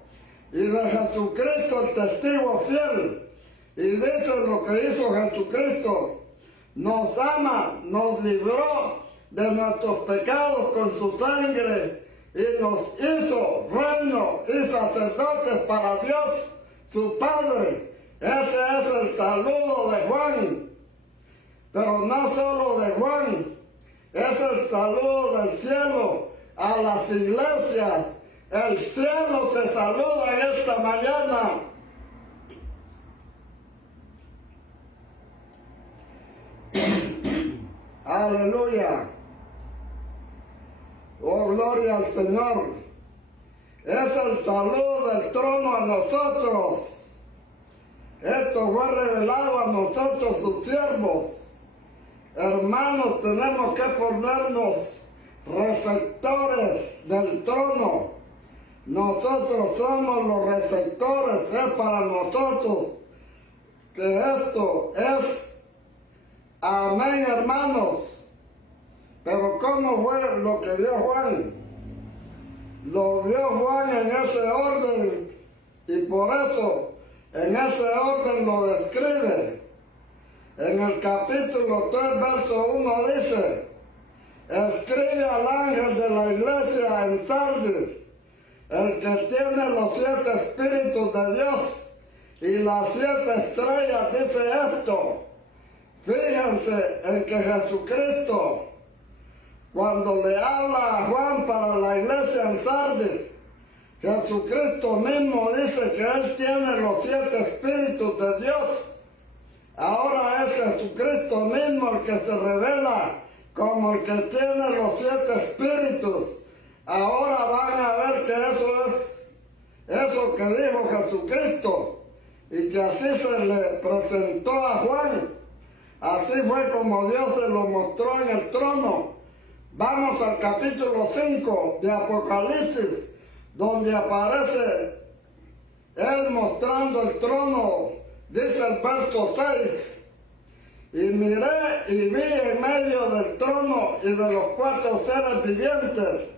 y de Jesucristo el testigo fiel. Y dice lo que hizo Jesucristo: nos ama, nos libró de nuestros pecados con su sangre, y nos hizo reino y sacerdotes para Dios, su Padre. Ese es el saludo de Juan. Pero no solo de Juan, es el saludo del cielo a las iglesias. El cielo te saluda en esta mañana. Aleluya. Oh, gloria al Señor. Es el saludo del trono a nosotros. Esto fue revelado a nosotros, sus siervos. Hermanos, tenemos que ponernos receptores del trono. Nosotros somos los receptores, es para nosotros que esto es. Amén, hermanos. Pero ¿cómo fue lo que vio Juan? Lo vio Juan en ese orden, y por eso en ese orden lo describe. En el capítulo 3, verso 1 dice: escribe al ángel de la iglesia en Sardis, el que tiene los 7 espíritus de Dios y las 7 estrellas, dice esto. Fíjense en que Jesucristo, cuando le habla a Juan para la iglesia en Sardis, Jesucristo mismo dice que Él tiene los 7 espíritus de Dios. Ahora es Jesucristo mismo el que se revela como el que tiene los 7 espíritus. Ahora van a ver que eso es eso que dijo Jesucristo, y que así se le presentó a Juan. Así fue como Dios se lo mostró en el trono. Vamos al capítulo 5 de Apocalipsis, donde aparece Él mostrando el trono Dice el verso 6, y miré y vi en medio del trono y de los 4 seres vivientes,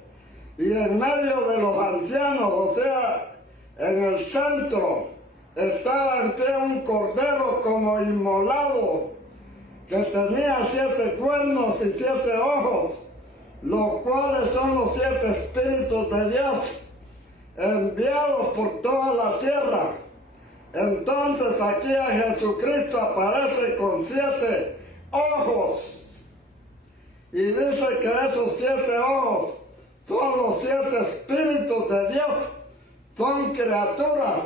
y en medio de los ancianos, o sea, en el centro, estaba en pie un cordero como inmolado, que tenía 7 cuernos y 7 ojos, los cuales son los 7 espíritus de Dios, enviados por toda la tierra. Entonces aquí a Jesucristo aparece con 7 ojos. Y dice que esos 7 ojos son los 7 espíritus de Dios. Son criaturas.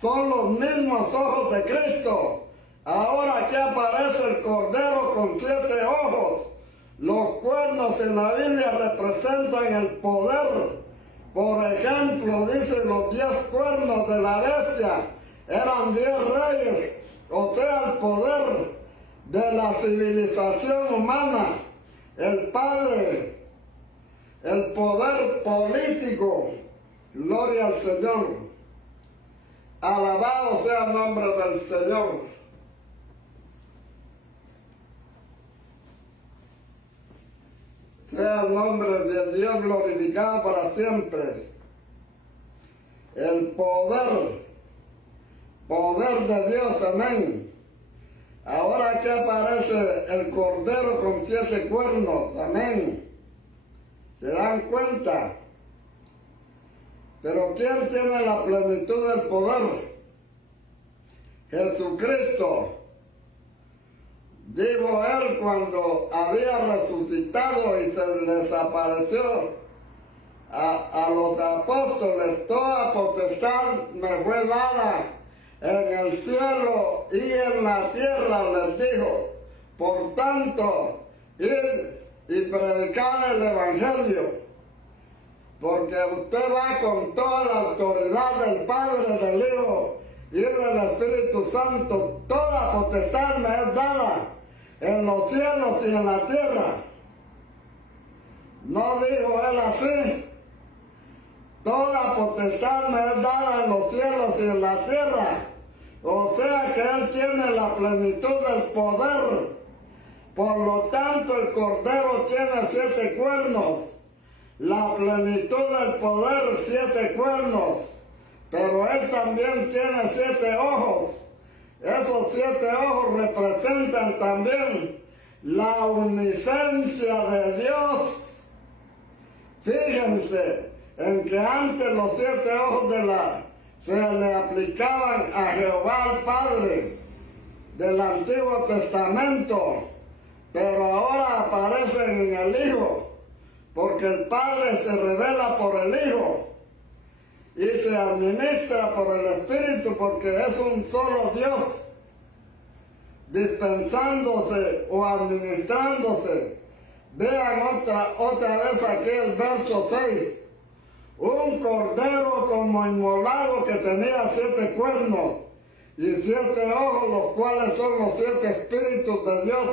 Son los mismos ojos de Cristo. Ahora aquí aparece el Cordero con 7 ojos. Los cuernos en la Biblia representan el poder. Por ejemplo, dice los 10 cuernos de la bestia. Eran 10 reyes, o sea, el poder de la civilización humana, el Padre, el poder político. Gloria al Señor. Alabado sea el nombre del Señor. Sea el nombre de Dios glorificado para siempre. El poder de Dios, amén. Ahora aquí aparece el Cordero con 7 cuernos, amén. ¿Se dan cuenta? Pero ¿quién tiene la plenitud del poder? Jesucristo. Dijo él cuando había resucitado y se les apareció a los apóstoles: toda potestad me fue dada en el cielo y en la tierra, les dijo. Por tanto, id y predicad el Evangelio, porque usted va con toda la autoridad del Padre, del Hijo y del Espíritu Santo. Toda potestad me es dada en los cielos y en la tierra. No dijo él así: toda potestad me es dada en los cielos y en la tierra. O sea que él tiene la plenitud del poder. Por lo tanto, el Cordero tiene 7 cuernos. La plenitud del poder, 7 cuernos. Pero él también tiene 7 ojos. Esos 7 ojos representan también la omnisciencia de Dios. Fíjense en que antes los 7 ojos se le aplicaban a Jehová el Padre del Antiguo Testamento, pero ahora aparecen en el Hijo, porque el Padre se revela por el Hijo y se administra por el Espíritu, porque es un solo Dios, dispensándose o administrándose. Vean otra vez aquí el verso 6. Un cordero como inmolado que tenía 7 cuernos y 7 ojos, los cuales son los 7 espíritus de Dios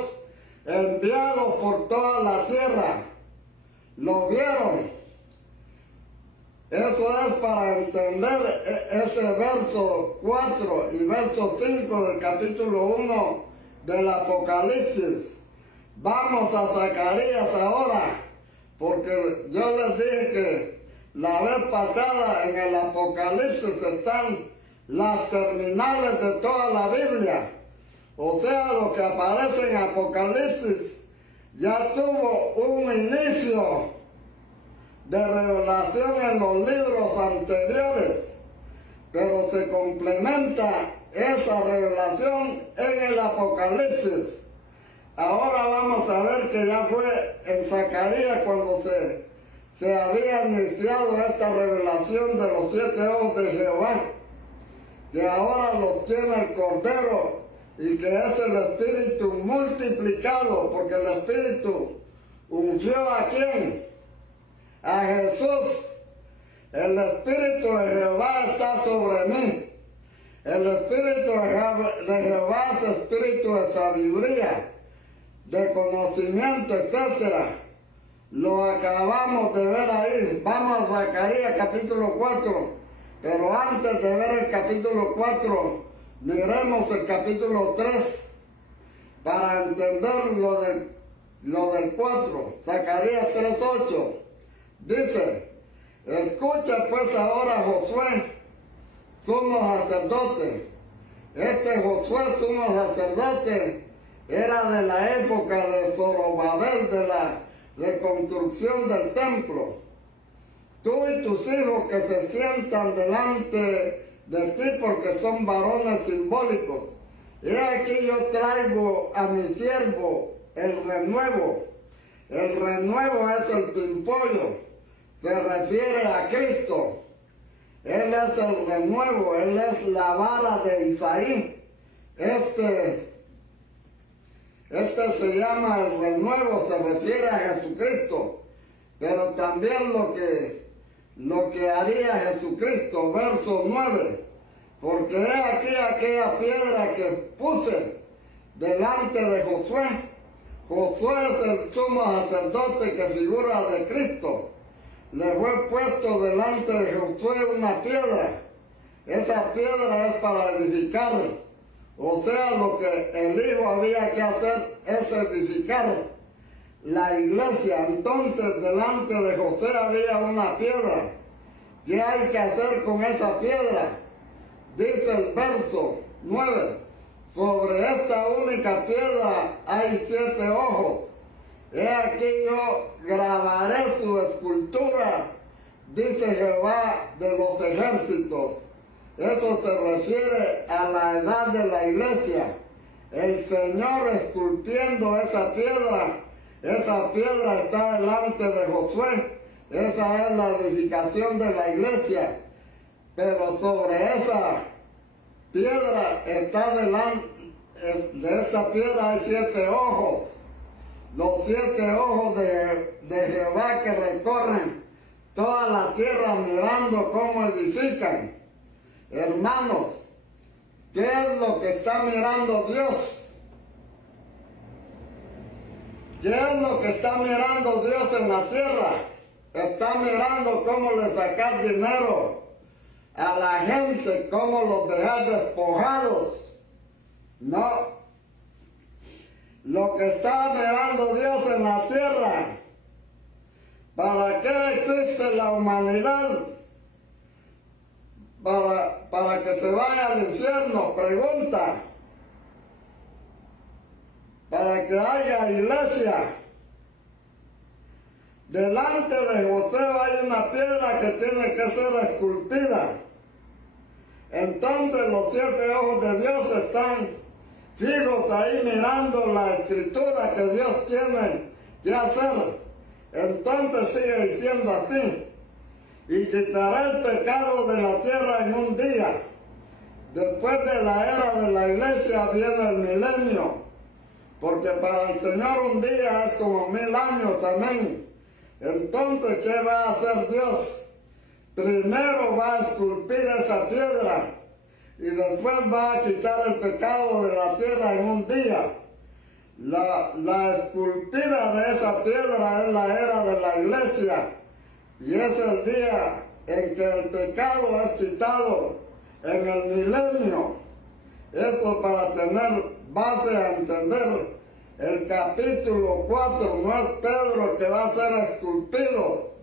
enviados por toda la tierra. ¿Lo vieron? Eso es para entender ese verso 4 y verso 5 del capítulo 1 del Apocalipsis. Vamos a Zacarías ahora, porque yo les dije que la vez pasada en el Apocalipsis están las terminales de toda la Biblia. O sea, lo que aparece en Apocalipsis ya tuvo un inicio de revelación en los libros anteriores, pero se complementa esa revelación en el Apocalipsis. Ahora vamos a ver que ya fue en Zacarías cuando se había iniciado esta revelación de los 7 ojos de Jehová, que ahora los tiene el Cordero y que es el Espíritu multiplicado, porque el Espíritu ungió ¿a quién? A Jesús. El Espíritu de Jehová está sobre mí. El Espíritu de Jehová es espíritu de sabiduría, de conocimiento, etc. Lo acabamos de ver ahí. Vamos a Zacarías capítulo 4. Pero antes de ver el capítulo 4, miremos el capítulo 3 para entender lo del 4. Zacarías 3:8 dice: escucha pues ahora, Josué, sumo sacerdote. Este Josué, sumo sacerdote, era de la época de Zorobabel, de la reconstrucción del templo. Tú y tus hijos que se sientan delante de ti porque son varones simbólicos. He aquí yo traigo a mi siervo el renuevo. El renuevo es el pimpollo. Se refiere a Cristo. Él es el renuevo, Él es la vara de Isaí. Este se llama el renuevo, se refiere a Jesucristo. Pero también lo que haría Jesucristo, verso 9. Porque he aquí aquella piedra que puse delante de Josué. Josué es el sumo sacerdote que figura de Cristo. Le fue puesto delante de Josué una piedra. Esa piedra es para edificar. O sea, lo que el Hijo había que hacer es edificar la iglesia. Entonces, delante de Josué había una piedra. ¿Qué hay que hacer con esa piedra? Dice el verso 9. Sobre esta única piedra hay 7 ojos. He aquí yo grabaré su escultura, dice Jehová de los ejércitos. Eso se refiere a la edad de la iglesia. El Señor esculpiendo esa piedra está delante de Josué. Esa es la edificación de la iglesia. Pero sobre esa piedra de esta piedra hay 7 ojos. Los 7 ojos de Jehová que recorren toda la tierra mirando cómo edifican. Hermanos, ¿qué es lo que está mirando Dios? ¿Qué es lo que está mirando Dios en la tierra? Está mirando cómo le sacas dinero a la gente, cómo los dejas despojados. No. Lo que está mirando Dios en la tierra, ¿para qué existe la humanidad? Para que se vaya al infierno, pregunta. Para que haya iglesia. Delante de José hay una piedra que tiene que ser esculpida. Entonces los 7 ojos de Dios están fijos ahí mirando la escritura que Dios tiene que hacer. Entonces sigue diciendo así: y quitará el pecado de la tierra en un día. Después de la era de la iglesia viene el milenio, porque para el Señor un día es como 1000 años, amén. Entonces, ¿qué va a hacer Dios? Primero va a esculpir esa piedra y después va a quitar el pecado de la tierra en un día. La esculpida de esa piedra es la era de la iglesia y es el día en que el pecado es quitado en el milenio. Esto para tener base a entender el capítulo 4, no es Pedro que va a ser esculpido,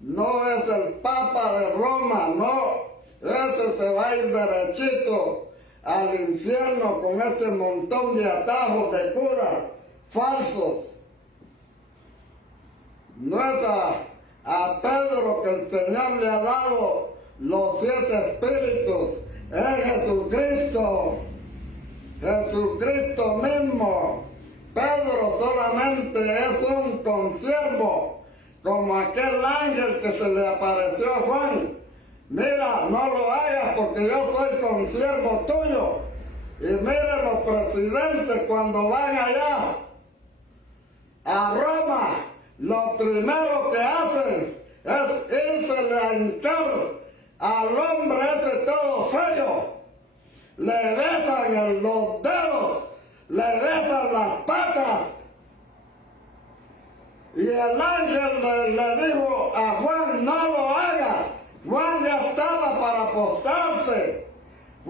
no es el Papa de Roma, no. Ese se va a ir derechito al infierno con este montón de atajos de curas falsos. No es a Pedro que el Señor le ha dado los 7 espíritus, es Jesucristo, Jesucristo mismo. Pedro solamente es un consiervo, como aquel ángel que se le apareció a Juan. Mira, no lo hagas porque yo soy consiervo tuyo. Y miren los presidentes cuando van allá a Roma, lo primero que hacen es irse a hincar al hombre ese todo feo. Le besan los dedos, le besan las patas. Y el ángel le dijo a Juan, no lo hagas. Juan ya estaba para postrarse.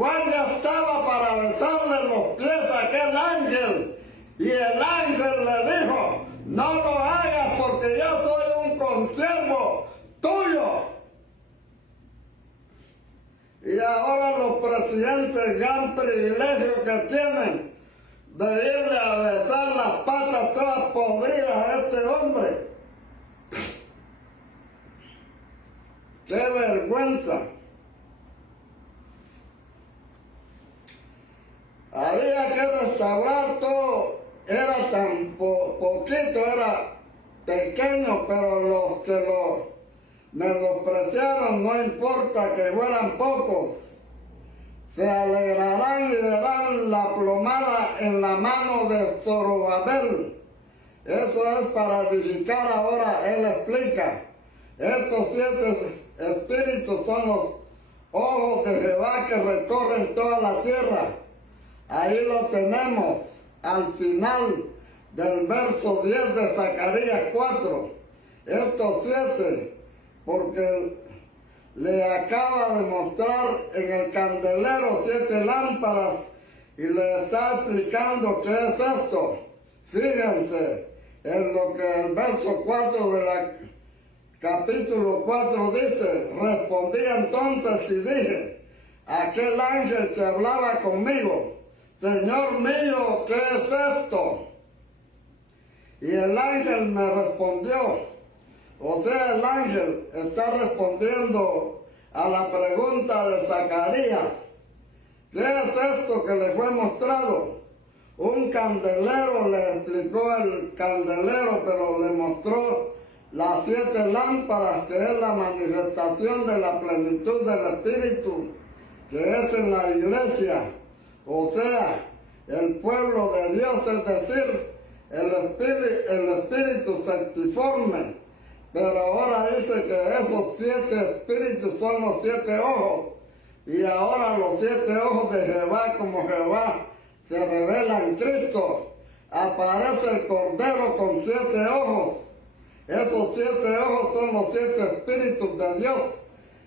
Juan ya estaba para besarle los pies a aquel ángel. Y el ángel le dijo, no lo hagas porque yo soy un consiervo tuyo. Y ahora los presidentes, gran privilegio que tienen de irle a besar las patas todas podridas a este hombre. ¡Qué vergüenza! Había que restaurar todo, era tan poquito, era pequeño, pero los que lo menospreciaron, no importa que fueran pocos, se alegrarán y verán la plomada en la mano de Zorobabel. Eso es para edificar ahora, él explica. Estos 7 espíritus son los ojos de Jehová que recorren toda la tierra. Ahí lo tenemos al final del verso 10 de Zacarías 4. Estos 7, porque le acaba de mostrar en el candelero 7 lámparas y le está explicando qué es esto. Fíjense en lo que el verso 4 de la capítulo 4 dice, respondí entonces y dije, aquel ángel que hablaba conmigo, Señor mío, ¿qué es esto? Y el ángel me respondió, o sea, el ángel está respondiendo a la pregunta de Zacarías, ¿qué es esto que le fue mostrado? Un candelero, le explicó el candelero, pero le mostró las 7 lámparas, que es la manifestación de la plenitud del Espíritu, que es en la iglesia, o sea, el pueblo de Dios, es decir, el Espíritu sectiforme. Pero ahora dice que esos 7 espíritus son los 7 ojos, y ahora los 7 ojos de Jehová, como Jehová se revela en Cristo, aparece el Cordero con 7 ojos. Esos 7 ojos son los 7 espíritus de Dios.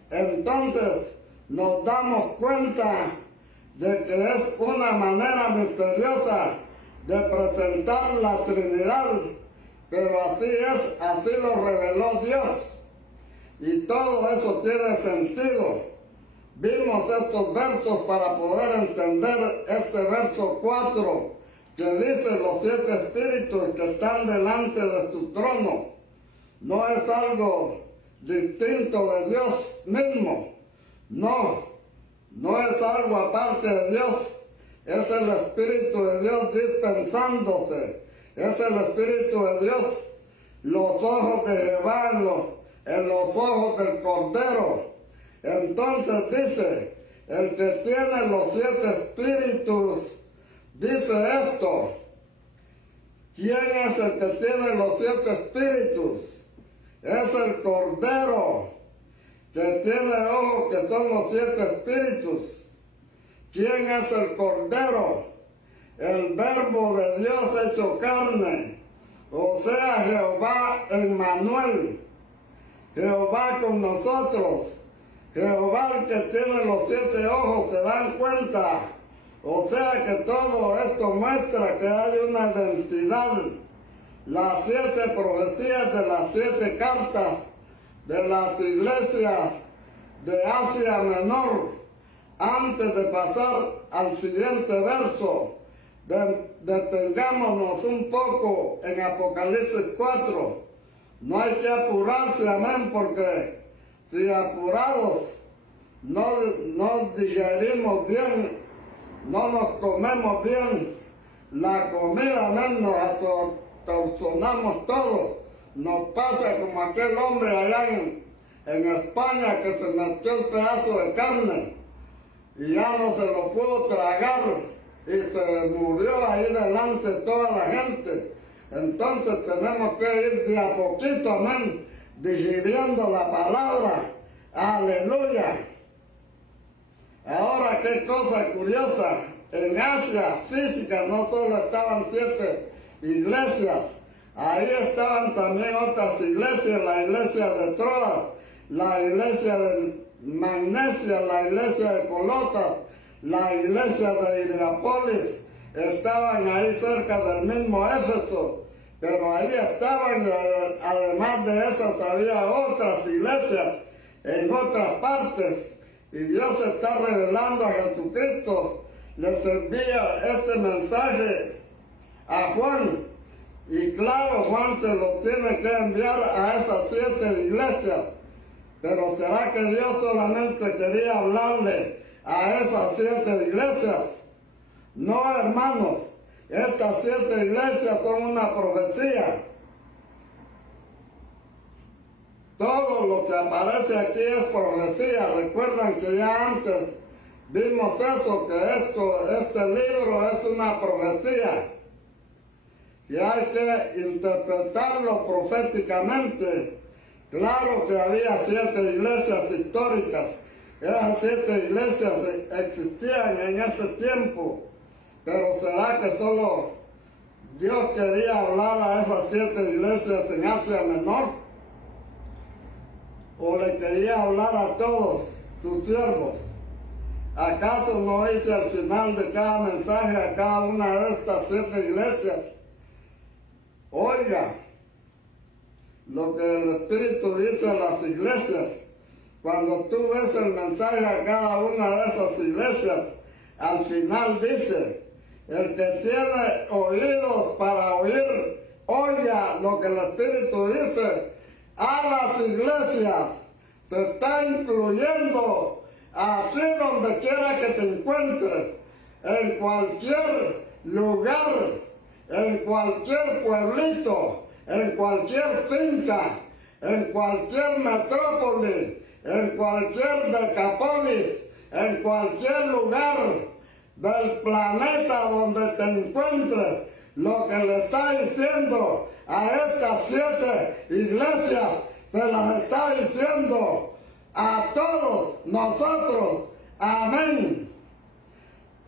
Entonces nos damos cuenta de que es una manera misteriosa de presentar la Trinidad, pero así es, así lo reveló Dios. Y todo eso tiene sentido. Vimos estos versos para poder entender este verso 4, que dice los 7 espíritus que están delante de su trono. No es algo distinto de Dios mismo. No es algo aparte de Dios. Es el Espíritu de Dios dispensándose. Es el Espíritu de Dios. Los ojos de Jehová en los ojos del Cordero. Entonces dice, el que tiene los 7 espíritus, dice esto. ¿Quién es el que tiene los 7 espíritus? Es el Cordero, que tiene ojos, que son los 7 espíritus. ¿Quién es el Cordero? El Verbo de Dios hecho carne, o sea, Jehová Emmanuel, Jehová con nosotros. Jehová, el que tiene los 7 ojos, se dan cuenta. O sea que todo esto muestra que hay una identidad. Las 7 profecías de las 7 cartas de las iglesias de Asia Menor, antes de pasar al siguiente verso, detengámonos un poco en Apocalipsis 4. No hay que apurarse, amén, porque si apurados no digerimos bien, no nos comemos bien la comida, amén, nos atortonamos todo. Nos pasa como aquel hombre allá en España que se metió el pedazo de carne y ya no se lo pudo tragar y se murió ahí delante de toda la gente. Entonces tenemos que ir de a poquito, amén, digiriendo la palabra. Aleluya. Ahora, qué cosa curiosa, en Asia física no solo estaban 7 iglesias, ahí estaban también otras iglesias, la iglesia de Troas, la iglesia de Magnesia, la iglesia de Colosas, la iglesia de Hierápolis, estaban ahí cerca del mismo Éfeso, pero ahí estaban, además de esas había otras iglesias en otras partes, y Dios está revelando a Jesucristo. Les envía este mensaje a Juan, y claro, Juan se lo tiene que enviar a esas 7 iglesias, pero ¿será que Dios solamente quería hablarle a esas 7 iglesias? No, hermanos, estas 7 iglesias son una profecía. Todo lo que aparece aquí es profecía. Recuerdan que ya antes vimos eso, que este libro es una profecía, y hay que interpretarlo proféticamente. Claro que había 7 iglesias históricas. Esas 7 iglesias existían en ese tiempo, pero ¿será que solo Dios quería hablar a esas 7 iglesias en Asia Menor? ¿O le quería hablar a todos sus siervos? ¿Acaso no dice al final de cada mensaje a cada una de estas 7 iglesias: oiga lo que el Espíritu dice a las iglesias? Cuando tú ves el mensaje a cada una de esas iglesias, al final dice: el que tiene oídos para oír, oiga lo que el Espíritu dice a las iglesias. Te está incluyendo así donde quiera que te encuentres, en cualquier lugar, en cualquier pueblito, en cualquier finca, en cualquier metrópoli, en cualquier decapólis, en cualquier lugar del planeta donde te encuentres. Lo que le está diciendo a estas 7 iglesias, se las está diciendo a todos nosotros. Amén.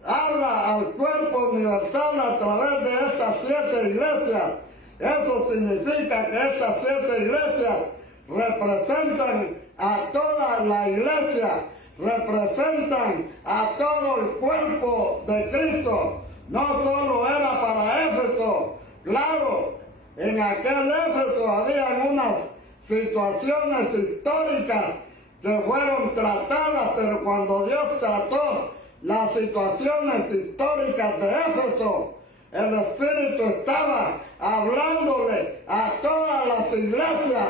Habla al cuerpo universal a través de estas 7 iglesias. Eso significa que estas 7 iglesias representan a toda la iglesia, representan a todo el cuerpo de Cristo. No solo era para Éfeso. Claro, en aquel Éfeso habían unas situaciones históricas que fueron tratadas, pero cuando Dios trató las situaciones históricas de Éfeso, el Espíritu estaba hablándole a todas las iglesias.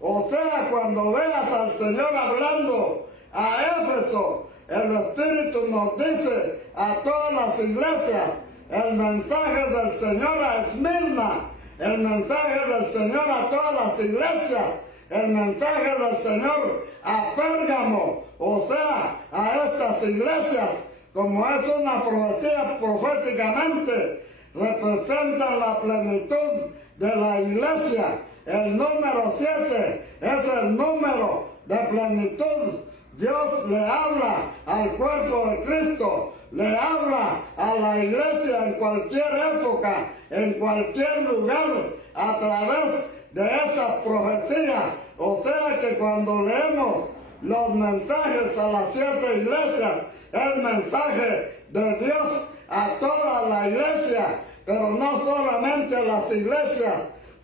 O sea, cuando veas al Señor hablando a Éfeso, el Espíritu nos dice a todas las iglesias el mensaje del Señor a Esmirna, el mensaje del Señor a todas las iglesias, el mensaje del Señor a Pérgamo, o sea, a estas iglesias. Como es una profecía, proféticamente representan la plenitud de la iglesia. El número 7 es el número de plenitud. Dios le habla al cuerpo de Cristo, le habla a la iglesia en cualquier época, en cualquier lugar, a través de esas profecías. O sea que cuando leemos los mensajes a las 7 iglesias, es mensaje de Dios a toda la iglesia, pero no solamente a las iglesias.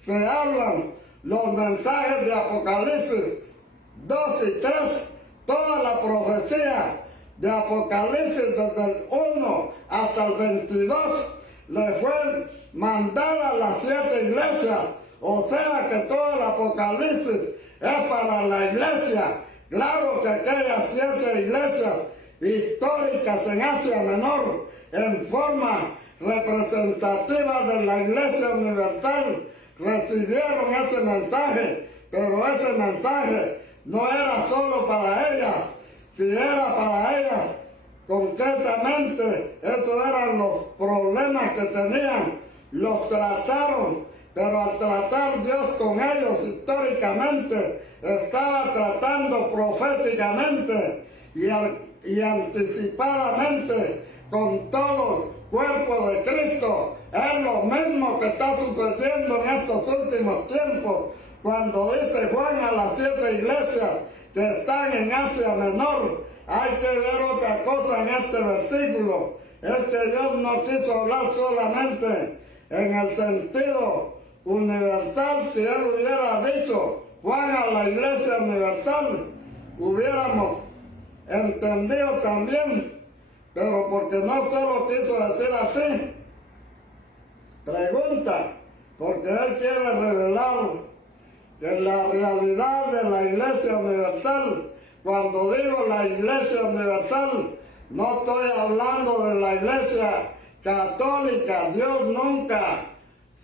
Se hablan los mensajes de Apocalipsis 2 y 3, toda la profecía de Apocalipsis desde el 1 hasta el 22 le fue mandada a las 7 iglesias. O sea que todo el Apocalipsis es para la iglesia. Claro que aquellas 7 iglesias históricas en Asia Menor, en forma representativa de la Iglesia Universal, recibieron ese mensaje, pero ese mensaje no era solo para ellas. Si era para ellas, concretamente, esos eran los problemas que tenían, los trataron, pero al tratar Dios con ellos históricamente, estaba tratando proféticamente y anticipadamente con todo el cuerpo de Cristo. Es lo mismo que está sucediendo en estos últimos tiempos, cuando dice Juan a las 7 iglesias que están en Asia Menor, hay que ver otra cosa en este versículo. Es que Dios no quiso hablar solamente en el sentido universal. Si Él hubiera dicho Juan a la iglesia universal, hubiéramos entendido también, pero porque no solo quiso decir así. Pregunta, porque Él quiere revelar que la realidad de la iglesia universal, cuando digo la iglesia universal, no estoy hablando de la iglesia católica. Dios nunca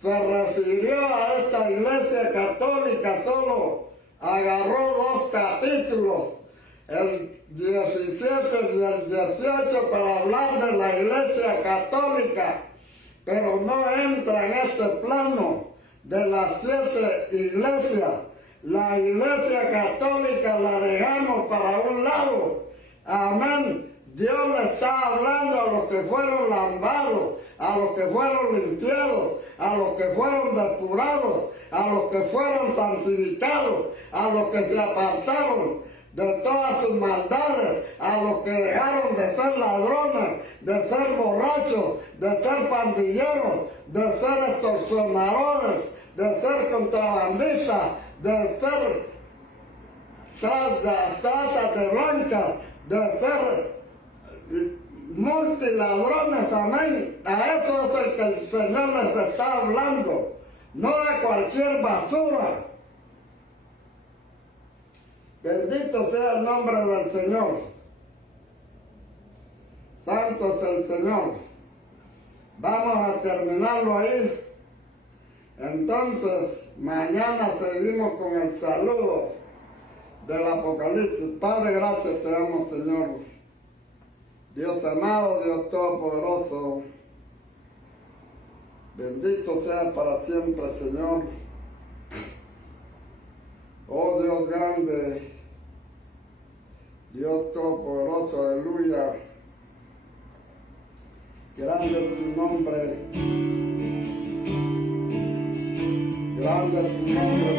se refirió a esta iglesia católica, solo agarró 2 capítulos, el 17 y el 18, para hablar de la iglesia católica, pero no entra en este plano de las 7 iglesias. La iglesia católica la dejamos para un lado. Amén. Dios le está hablando a los que fueron lavados, a los que fueron limpiados, a los que fueron depurados, a los que fueron santificados, a los que se apartaron de todas sus maldades, a los que dejaron de ser ladrones, de ser borrachos, de ser pandilleros, de ser extorsionadores, de ser contrabandistas, de ser trata de blancas, de ser multiladrones. Amén. A eso es el que el Señor les está hablando, no de cualquier basura. Bendito sea el nombre del Señor. Santo es el Señor. Vamos a terminarlo ahí. Entonces, mañana seguimos con el saludo del Apocalipsis. Padre, gracias te damos, Señor. Dios amado, Dios todopoderoso. Bendito sea para siempre, Señor. Oh Dios grande, Dios todopoderoso, aleluya. Grande es tu nombre. Grande es tu nombre.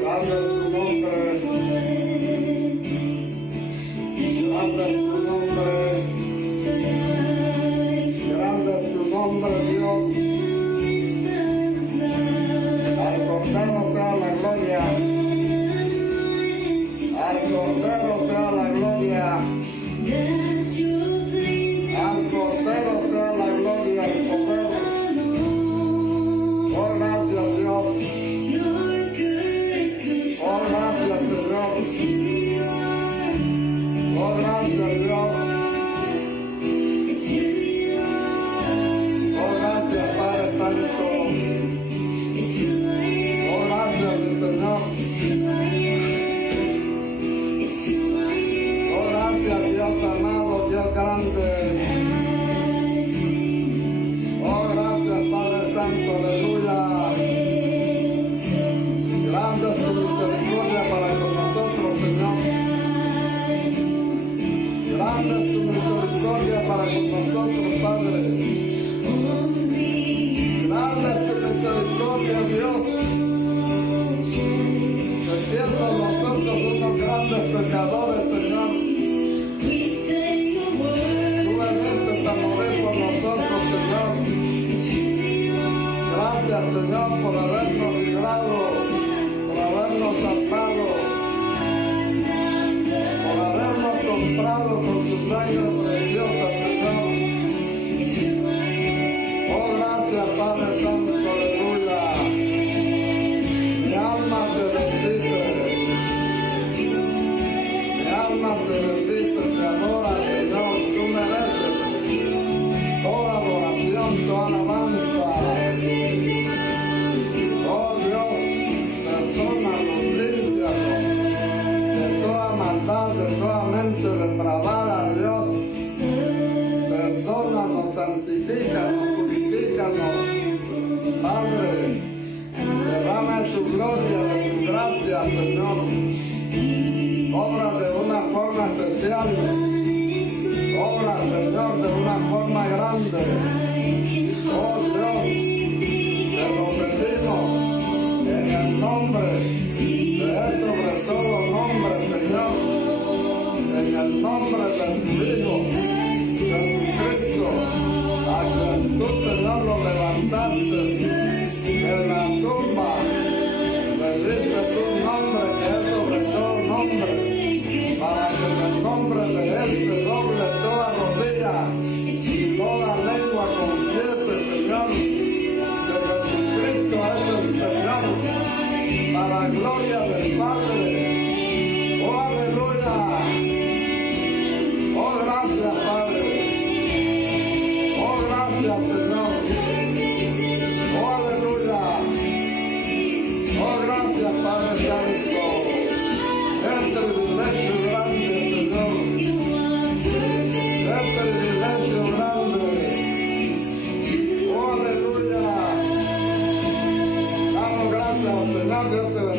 Grande es tu nombre. Grande es tu nombre. Grande es tu nombre, Dios. Al Cordero sea la gloria. Al Cordero sea la gloria. Al Cordero sea la gloria, al Cordero. Oh, gracias, Dios. Oh, gracias, Señor. Oh, gracias, Dios. Oh, gracias, Padre Santo. Oh, gracias, mi Señor. Oh, gracias, Dios amado, Dios grande. Oh, gracias, Padre Santo, aleluya. Grande es tu misericordia para con nosotros, Señor. Grande es tu misericordia para con nosotros, Padre. Grande es tu misericordia, Dios. Siendo nosotros unos grandes pecadores, Señor. Tú veniste a morir por nosotros, Señor. Gracias, Señor, por habernos librado, por habernos salvado, por habernos comprado con tu sangre preciosa, Señor. Oh, gracias, Padre Santo, aleluya. Mi alma te bendice. Mi alma te bendice, te adora, Señor. Tú mereces toda adoración, toda alabanza. Oh Dios, perdónanos, límpianos de toda maldad, de toda mente depravada, Dios. Perdónanos, santifícanos, purifícanos, Padre. Derrama tu gloria, de tu gracia, Señor. Obra de una forma especial. Obra, Señor, de una forma grande. Oh Dios, te lo pedimos en el nombre de sobre todo nombre, nombre de tu Hijo, Jesucristo, a quien tú, Señor, lo levantaste de la tumba, le diste tu nombre, que es sobre todo nombre, para que en el nombre de Él se doble toda rodilla, toda lengua confiese, Señor, que Jesucristo es el Señor, para la gloria del Padre. Oh, aleluya. Oh, gracias, Padre. Oh, gracias, Señor. Oh, aleluya. Oh, gracias, Padre Santo. Es privilegio grande, Señor. Es privilegio grande. Oh, aleluya. Damos gracias, Señor. Dios te bendiga.